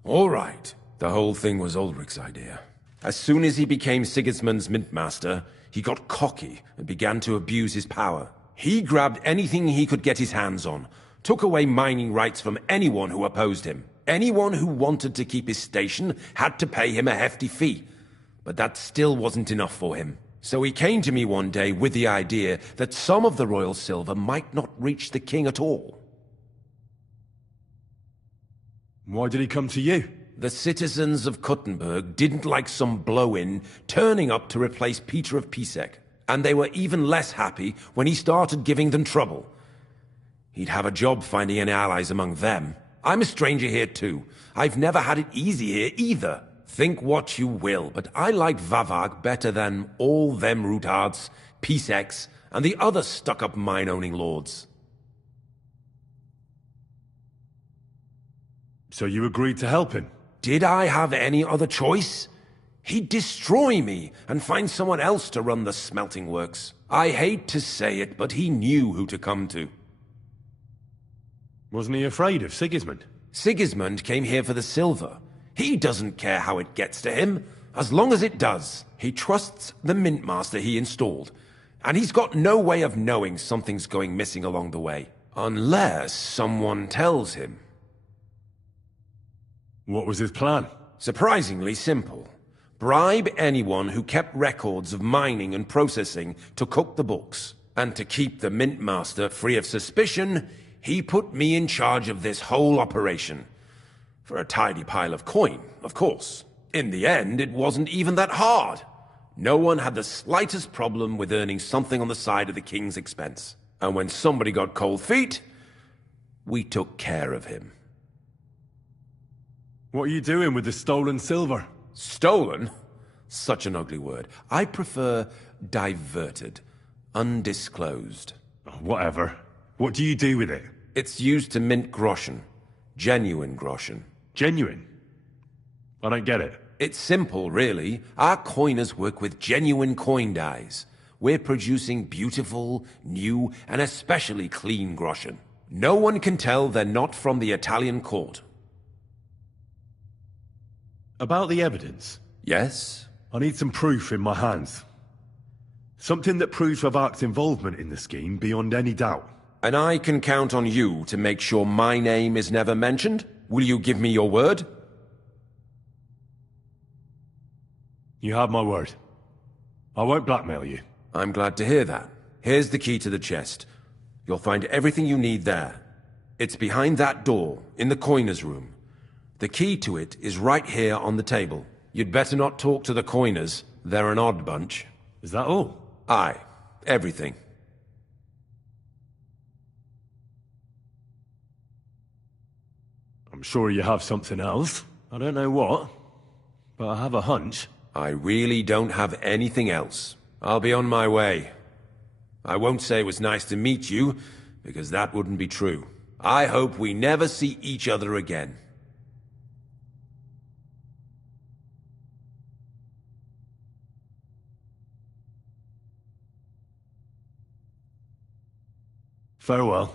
All right. The whole thing was Ulrich's idea. As soon as he became Sigismund's Mint Master, he got cocky and began to abuse his power. He grabbed anything he could get his hands on, took away mining rights from anyone who opposed him. Anyone who wanted to keep his station had to pay him a hefty fee. But that still wasn't enough for him. So he came to me one day with the idea that some of the royal silver might not reach the king at all. Why did he come to you? The citizens of Kuttenberg didn't like some blow-in turning up to replace Peter of Pisek, and they were even less happy when he started giving them trouble. He'd have a job finding any allies among them. I'm a stranger here too. I've never had it easy here either. Think what you will, but I like Vavag better than all them Rutards, Piseks, and the other stuck-up mine-owning lords. So you agreed to help him? Did I have any other choice? He'd destroy me and find someone else to run the smelting works. I hate to say it, but he knew who to come to. Wasn't he afraid of Sigismund? Sigismund came here for the silver. He doesn't care how it gets to him, as long as it does. He trusts the Mint Master he installed, and he's got no way of knowing something's going missing along the way. Unless someone tells him. What was his plan? Surprisingly simple. Bribe anyone who kept records of mining and processing to cook the books. And to keep the Mint Master free of suspicion, he put me in charge of this whole operation. For a tidy pile of coin, of course. In the end, it wasn't even that hard. No one had the slightest problem with earning something on the side of the king's expense. And when somebody got cold feet, we took care of him. What are you doing with the stolen silver? Stolen? Such an ugly word. I prefer diverted. Undisclosed. Whatever. What do you do with it? It's used to mint groschen. Genuine groschen. Genuine? I don't get it. It's simple, really. Our coiners work with genuine coin dies. We're producing beautiful, new, and especially clean groschen. No one can tell they're not from the Italian court. About the evidence? Yes? I need some proof in my hands. Something that proves Vavak's involvement in the scheme beyond any doubt. And I can count on you to make sure my name is never mentioned? Will you give me your word? You have my word. I won't blackmail you. I'm glad to hear that. Here's the key to the chest. You'll find everything you need there. It's behind that door, in the coiner's room. The key to it is right here on the table. You'd better not talk to the coiners. They're an odd bunch. Is that all? Aye. Everything. I'm sure you have something else. I don't know what, but I have a hunch. I really don't have anything else. I'll be on my way. I won't say it was nice to meet you, because that wouldn't be true. I hope we never see each other again. Farewell.